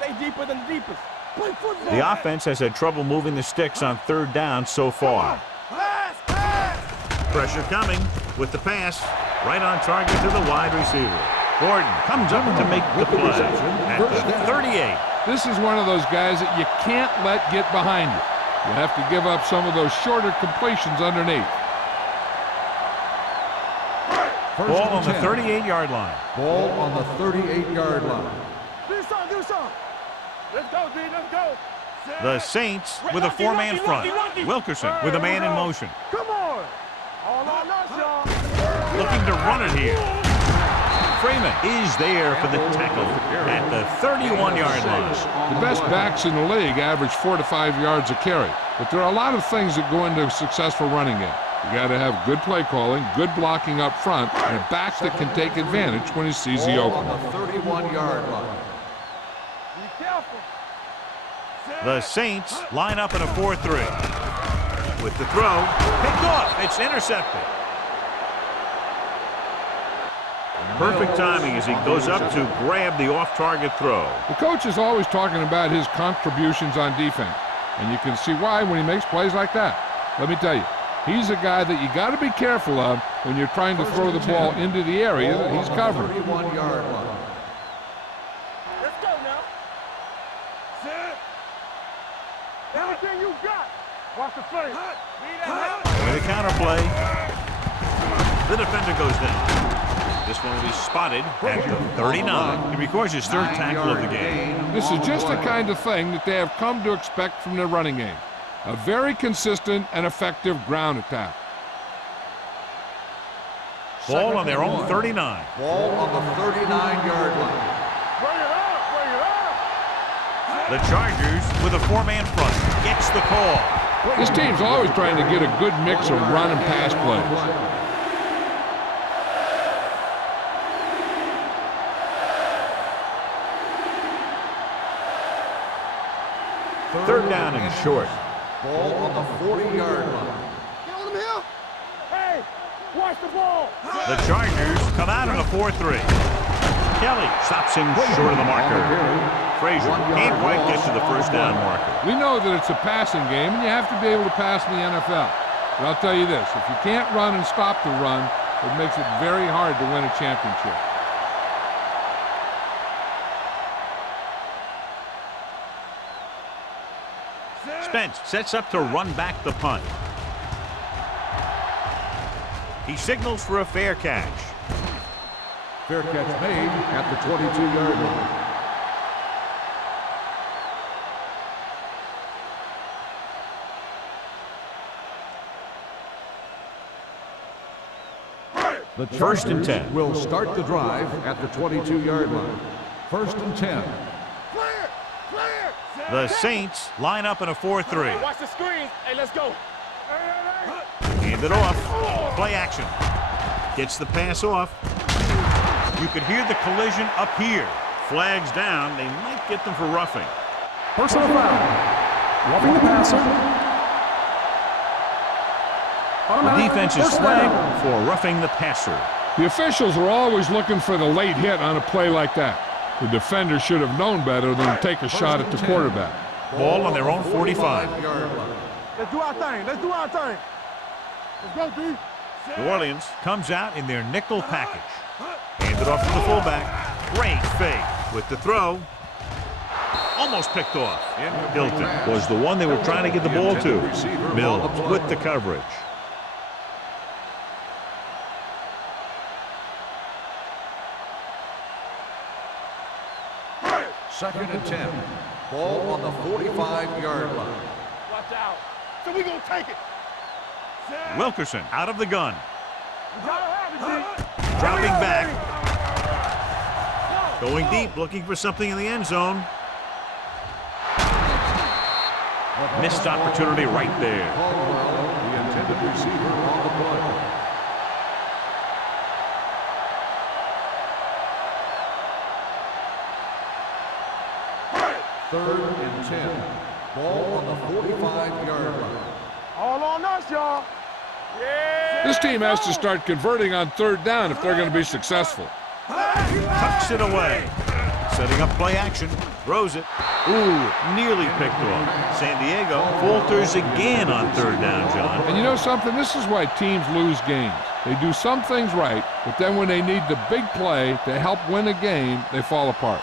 Stay deeper than the deepest. Play football. The offense has had trouble moving the sticks on third down so far. Pass, pass. Pressure coming with the pass. Right on target to the wide receiver. Gordon comes up to make the play at the 38. This is one of those guys that you can't let get behind you. You have to give up some of those shorter completions underneath. Ball on the 38-yard line. Ball on the 38-yard line. Do something, do something. Let's go, D, let's go. The Saints with a four-man front. Wilkerson with a man in motion. Come on. All on us, y'all. Looking to run it here. Freeman is there for the tackle at the 31-yard line. The best backs in the league average 4 to 5 yards a carry. But there are a lot of things that go into a successful running game. You got to have good play calling, good blocking up front, and a back that can take advantage when he sees the Ball opening. on the 31-yard line. Be careful. The Saints line up in a 4-3. With the throw, picked off. It's intercepted. Perfect timing as he goes up to grab the off-target throw. The coach is always talking about his contributions on defense, and you can see why when he makes plays like that. Let me tell you, he's a guy that you got to be careful of when you're trying to throw the ball into the area that he's covering. 31-yard line. Let's go now. Set. Everything you got. Watch the play. With a counter play, the defender goes down. This one will be spotted at the 39. He records his third tackle of the game. This is just the kind of thing that they have come to expect from their running game. A very consistent and effective ground attack. Ball on their own 39. Ball on the 39-yard line. Bring it up, bring it up. The Chargers with a four-man front gets the call. This team's always trying to get a good mix of run and pass plays. Third down and short. Ball on the 40-yard line. Get on him here. Hey, watch the ball. The Chargers come out in a 4-3. Kelly stops him short of the marker. Frazier can't quite get to the first down marker. We know that it's a passing game, and you have to be able to pass in the NFL. But I'll tell you this, if you can't run and stop the run, it makes it very hard to win a championship. Spence sets up to run back the punt. He signals for a fair catch. Fair catch made at the 22-yard line. The First and 10. will start the drive at the 22-yard line. First and 10. Clear! Clear! The Saints line up in a 4-3. Watch the screen. Hey, let's go. Hand it off. Play action. Gets the pass off. You could hear the collision up here. Flags down. They might get them for roughing. Personal foul. Roughing the passer. The Automatic defense is first flagged down. for roughing the passer. The officials are always looking for the late hit on a play like that. The defender should have known better than to take a shot at the quarterback. Ball on their own 45. 45-yard line. Let's do our thing. Let's do our thing. Let's go, D. New Orleans comes out in their nickel package. Hand it off to the fullback. Great fake with the throw. Almost picked off. Hilton was the one they were trying to get the ball to. Mills with the coverage. Second and 10. Ball on the 45-yard line. Watch out. So we gonna take it. Wilkerson out of the gun. You gotta have it, D. Dropping back. Going deep, looking for something in the end zone. Missed opportunity right there. Caldwell, the intended receiver on the play. Third and 10. Ball on the 45-yard line. All on us, y'all. Yeah. This team has to start converting on third down if they're going to be successful. Tucks it away. Setting up play action. Throws it. Ooh, nearly picked off. San Diego falters again on third down, John. And you know something? This is why teams lose games. They do some things right, but then when they need the big play to help win a game, they fall apart.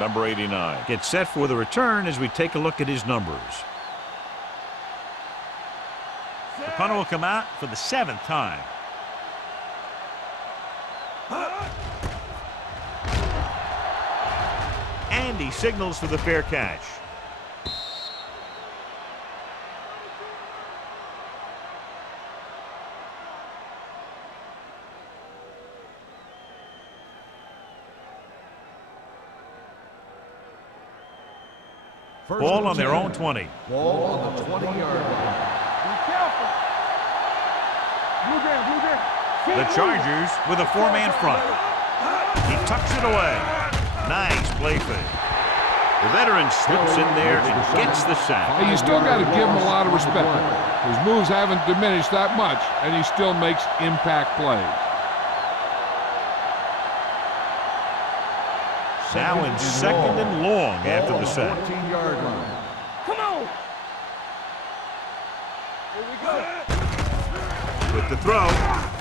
Number 89 gets set for the return as we take a look at his numbers. The punter will come out for the 7th time. And he signals for the fair catch. Ball on their own 20. Ball on the 20-yard line. Be careful. Blue game, blue game. The Chargers with a 4-man front. He tucks it away. Nice play fake. The veteran slips in there and gets the sack. Hey, you still got to give him a lot of respect. His moves haven't diminished that much, and he still makes impact plays. Now in second and long after the sack. 14-yard line. Come on. Here we go. With the throw,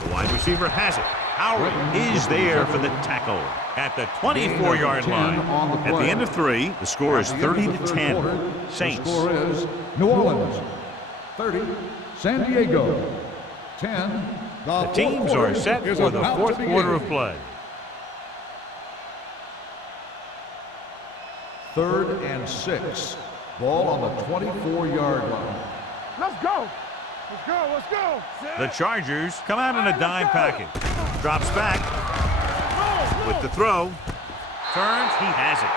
the wide receiver has it. Howard is there for the tackle at the 24-yard line. At the end of 3, the score is 30-10. Saints. The score is New Orleans 30, San Diego 10. The teams are set for the 4th quarter of play. Third and 6. Ball on the 24-yard line. Let's go. Let's go. Let's go. The Chargers come out in a dime package. Drops back with the throw. Turns. He has it.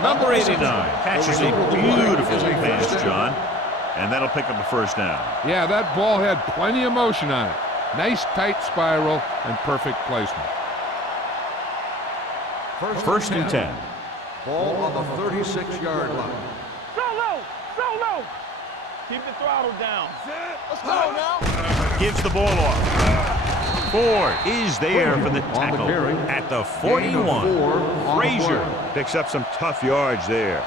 Number 89 catches a beautiful pass, John. And that'll pick up a first down. Yeah, that ball had plenty of motion on it. Nice tight spiral and perfect placement. First and 10. Ball on the 36-yard line. So low. So low. Keep the throttle down. Let's go now. Gives the ball off. Ford is there for the tackle at the 41. Frazier picks up some tough yards there.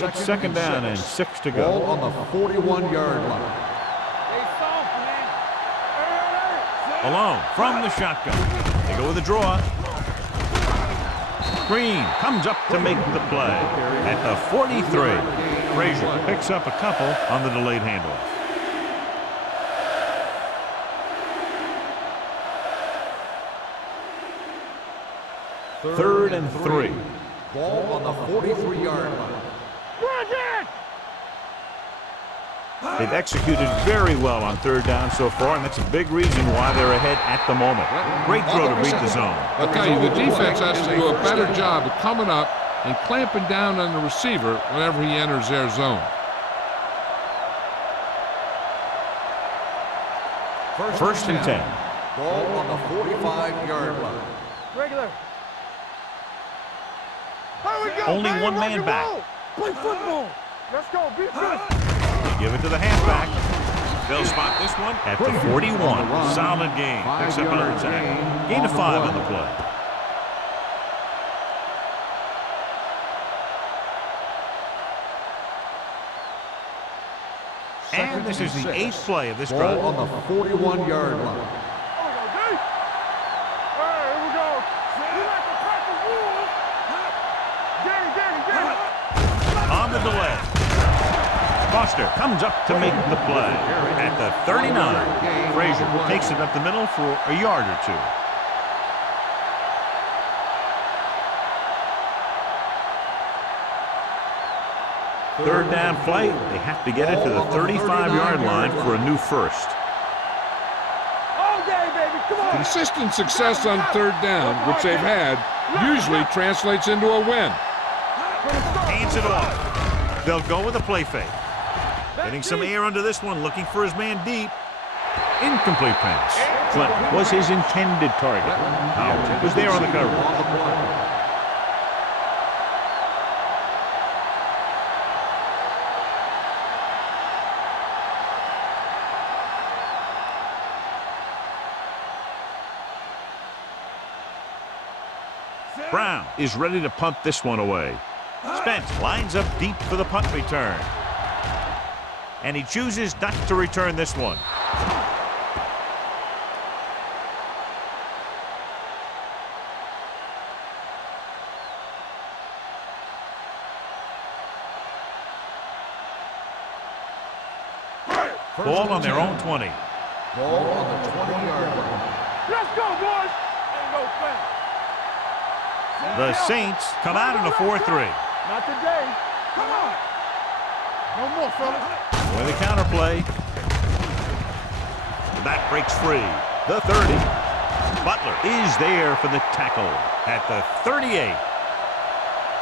It's second down and 6 to go. Ball on the 41-yard line. Stay soft, man. Alone from the shotgun. They go with a draw. Green comes up to make the play at the 43. Frazier picks up a couple on the delayed handoff. Third and 3. Ball on the 43-yard line. They've executed very well on third down so far, and that's a big reason why they're ahead at the moment. Great throw to beat the zone. I'll tell you, the defense has to do a better job of coming up and clamping down on the receiver whenever he enters their zone. First and 10. Ball on the 45-yard line. Regular. Here we go, Only baby, one rock man and back. roll. Play football. Let's go. Be good. They give it to the halfback. They'll spot this one at the 41. Solid game. Picks up another tackle. Gain of 5 on the play. And this is the 8th play of this drive. Ball on the 41-yard line. Here we go. You like to practice rules? Get it. On the delay. Foster comes up to make the play. At the 39, Frazier takes it up the middle for a yard or two. Third down play. They have to get it to the 35-yard line for a new first. All day, baby. Come on. Consistent success on third down, which they've had, usually translates into a win. Hands it off. They'll go with a play fake. Getting some air under this one, looking for his man deep. Incomplete pass. Clint was his intended target. Howard was there on the cover. Brown is ready to punt this one away. Spence lines up deep for the punt return. And he chooses not to return this one. Ball on their own 20. Ball on the 20-yard line. Let's go, boys. Ain't no thing. The Saints come out in a 4-3. Not today. Come on. No more, fella. With a counterplay. That breaks free. The 30. Butler is there for the tackle at the 38.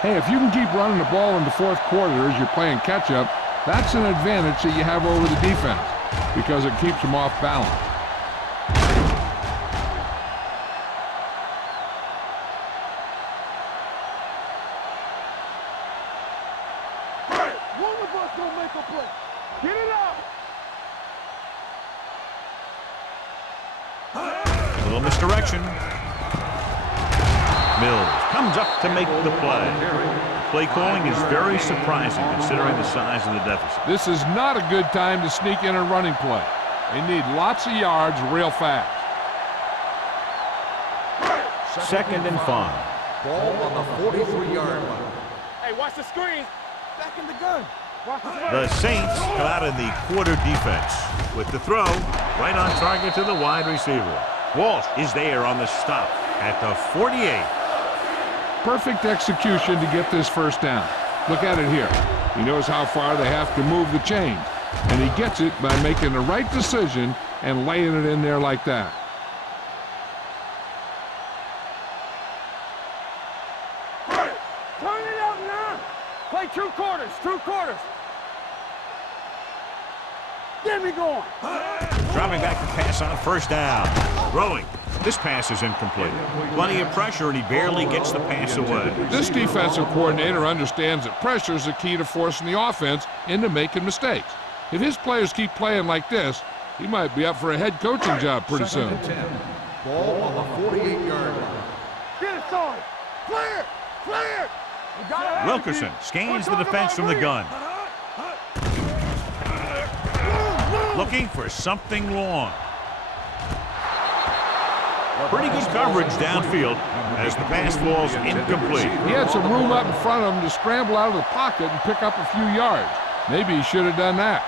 Hey, if you can keep running the ball in the fourth quarter as you're playing catch-up, that's an advantage that you have over the defense because it keeps them off balance. One of us gonna make a play. Get it up. A little misdirection. Mills comes up to make the play. Play calling is very surprising considering the size of the deficit. This is not a good time to sneak in a running play. They need lots of yards real fast. Second and 5. Ball on the 43-yard line. Hey, watch the screen. Back in the gun. Watch the The Saints come out in the quarter defense with the throw right on target to the wide receiver. Walsh is there on the stop at the 48. Perfect execution to get this first down. Look at it here. He knows how far they have to move the chains, and he gets it by making the right decision and laying it in there like that. Turn it up now. Play 2 quarters. 2 quarters. Get me going. Dropping back to pass on first down. Throwing. This pass is incomplete. Plenty of pressure, and he barely gets the pass away. This defensive coordinator understands that pressure is the key to forcing the offense into making mistakes. If his players keep playing like this, he might be up for a head coaching job pretty soon. Second and 10. Ball on the 48-yard line. Get it started. Clear. Clear. You got it. Wilkerson scans the defense from the gun. Looking for something long. Pretty good coverage downfield as the pass falls incomplete. He had some room up in front of him to scramble out of the pocket and pick up a few yards. Maybe he should have done that.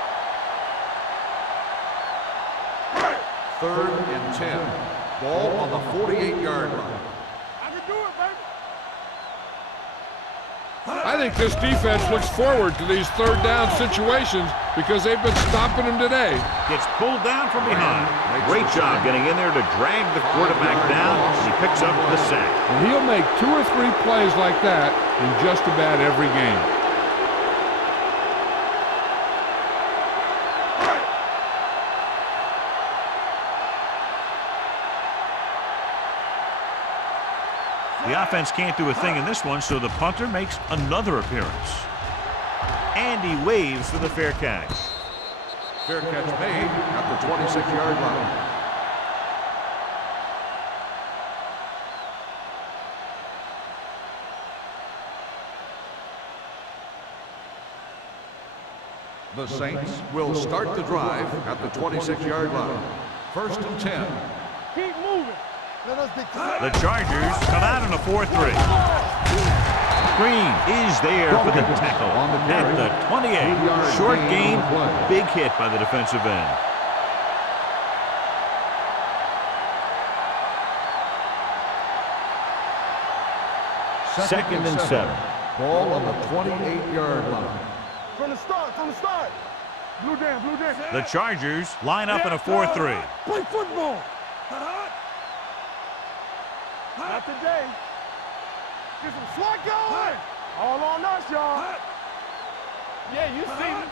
Third and 10. Ball on the 48-yard line. I can do it, baby. I think this defense looks forward to these third down situations because they've been stopping them today. Gets pulled down from behind. Great job getting in there to drag the quarterback down. He picks up the sack. And he'll make 2 or 3 plays like that in just about every game. The offense can't do a thing in this one, so the punter makes another appearance. And he waves for the fair catch. Fair catch made at the 26-yard line. The Saints will start the drive at the 26-yard line. 1st and 10. Keep moving. Let us be The Chargers come out in a 4-3. Green is there for the tackle at the 28. Short gain, big hit by the defensive end. Second and 7. Ball on the 28-yard line. from the start. Blue down. The Chargers line up in a 4-3. Play football. Not today. Get some swat going. All on us, y'all. Yeah, you see me.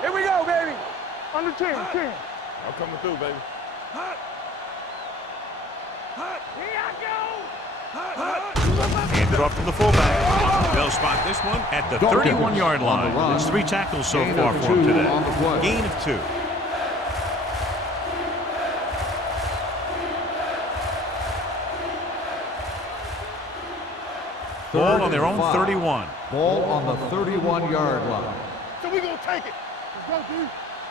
Here we go, baby. Under 10. I'm coming through, baby. Here I go. Hand it off to the fullback. They'll spot this one at the 31-yard line. It's 3 tackles so far for him today. Gain of 2. Ball on their own 31. Ball on the 31-yard line. So we gonna take it. Let's go, dude.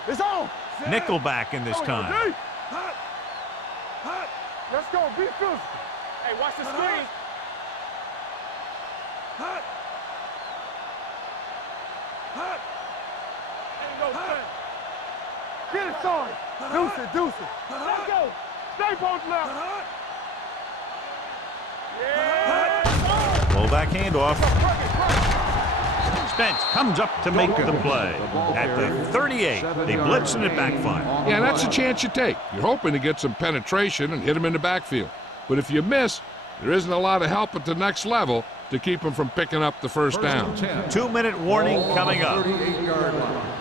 It's on. Nickelback in this time. Let's go. Be physical. Hey, watch the screen. Ain't no thing. Get it, son. Deuce it. Let's go. Stay posted up. Yeah. Fullback handoff. Spence comes up to make the play. At the 38, they blitz and it backfire. Yeah, that's a chance you take. You're hoping to get some penetration and hit him in the backfield. But if you miss, there isn't a lot of help at the next level to keep him from picking up the first down. 2-minute warning coming up. 38-yard line.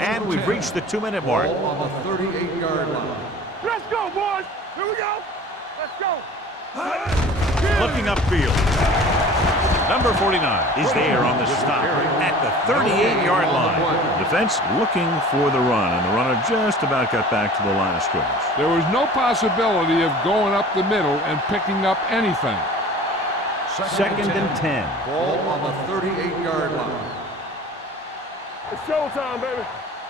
And we've reached the 2-minute mark. Ball on the 38-yard line. Let's go, boys. Here we go. Let's go. Looking upfield. Number 49 is there on the stop at the 38-yard line. Defense looking for the run, and the runner just about got back to the line of scrimmage. There was no possibility of going up the middle and picking up anything. Second and 10. Ball on the 38-yard line. It's showtime, baby.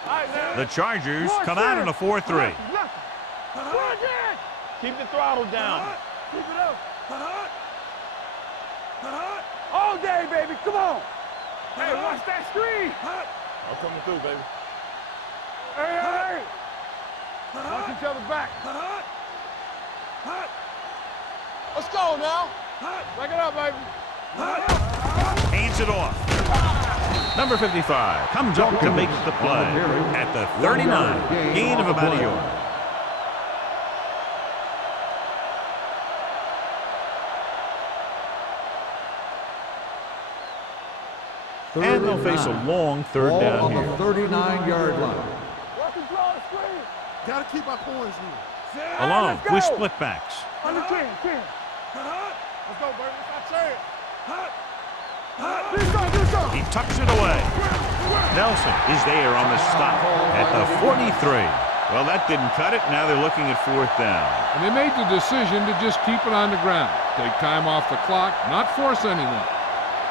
All right, now. The Chargers come out in a 4-3. Keep the throttle down. Keep it up. All day, baby. Come on. Hey, watch that screen. I'm coming through, baby. Hey. Watch each other back. Let's go now. Back it up, baby. Hands it off. Number 55 comes up to make the play at the 39. Gain of about a yard. And they'll face a long third down on here. the 39-yard line. Gotta keep our points here. Alone with split backs. Under 10. Let's go, baby. Let's say it. He tucks it away. Nelson is there on the stop at the 43. Well, that didn't cut it. Now they're looking at 4th down. And they made the decision to just keep it on the ground. Take time off the clock, not force anything.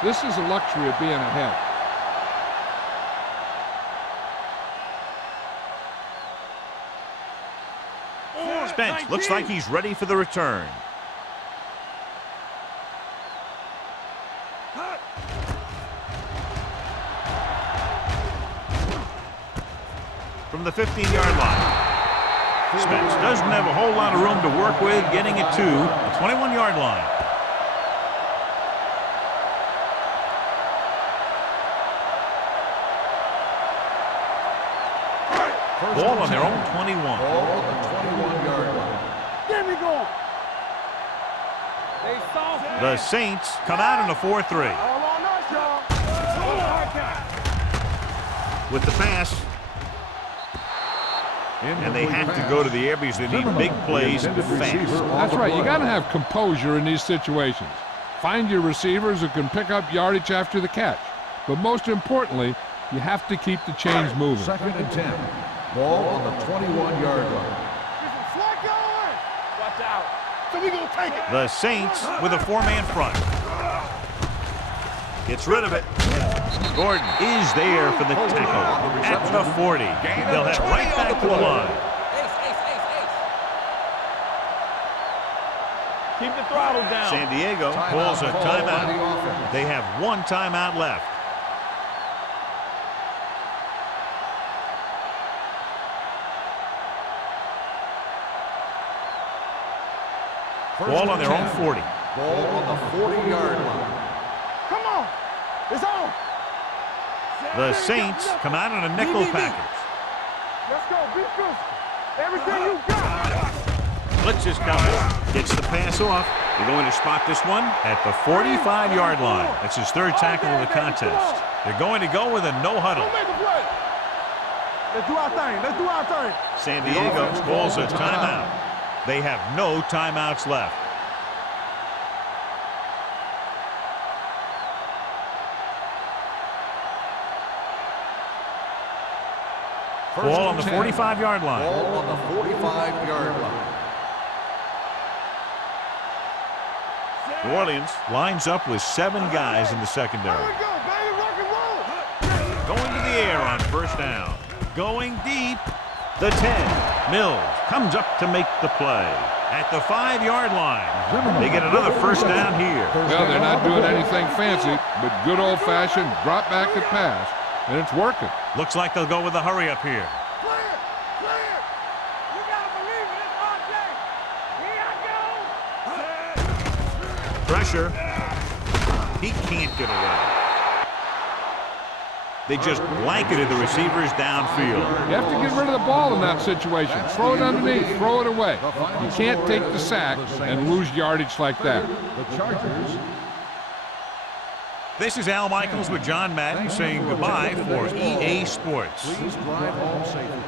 This is the luxury of being ahead. Spence looks like he's ready for the return. the 15-yard line. Spence doesn't have a whole lot of room to work with, getting it to the 21-yard line. Ball on their own 21. Ball on the 21-yard line. Get me going. The Saints come out in a 4-3. All on us, y'all. With the pass. And they have to go to the air because they need big plays fast. That's right. You got to have composure in these situations. Find your receivers who can pick up yardage after the catch. But most importantly, you have to keep the chains moving. 2nd and 10. Ball on the 21-yard line. Slot going. Watch out. So we gonna take it. The Saints with a 4-man front. Gets rid of it. Gordon is there for the tackle at the 40. They'll head right back to the line. Keep the throttle down. San Diego calls a timeout. They have one timeout left. Ball on their own 40. Ball on the 40-yard line. Come on. It's on. The Saints come out in a nickel package. Let's go. Be physical. Everything you got. Blitz is coming. Gets the pass off. They're going to spot this one at the 45-yard line. That's his 3rd tackle of the contest. They're going to go with a no huddle. Don't make a play. Let's do our thing. Let's do our thing. San Diego calls a timeout. They have no timeouts left. Ball on the 45-yard line. Ball on the 45-yard line. New Orleans lines up with 7 guys in the secondary. Here we go, baby. Rock and roll. Going to the air on 1st down. Going deep. The 10. Mills comes up to make the play. At the 5-yard line. They get another 1st down here. Well, they're not doing anything fancy, but good old-fashioned drop back and pass, and it's working. Looks like they'll go with a hurry up here. Clear. Clear. You gotta believe it. It's our day. Here I go. Pressure. He can't get away. They just blanketed the receivers downfield. You have to get rid of the ball in that situation. Throw it underneath. Throw it away. You can't take the sack and lose yardage like that. The Chargers. This is Al Michaels with John Madden saying goodbye for EA Sports. Please drive home safely.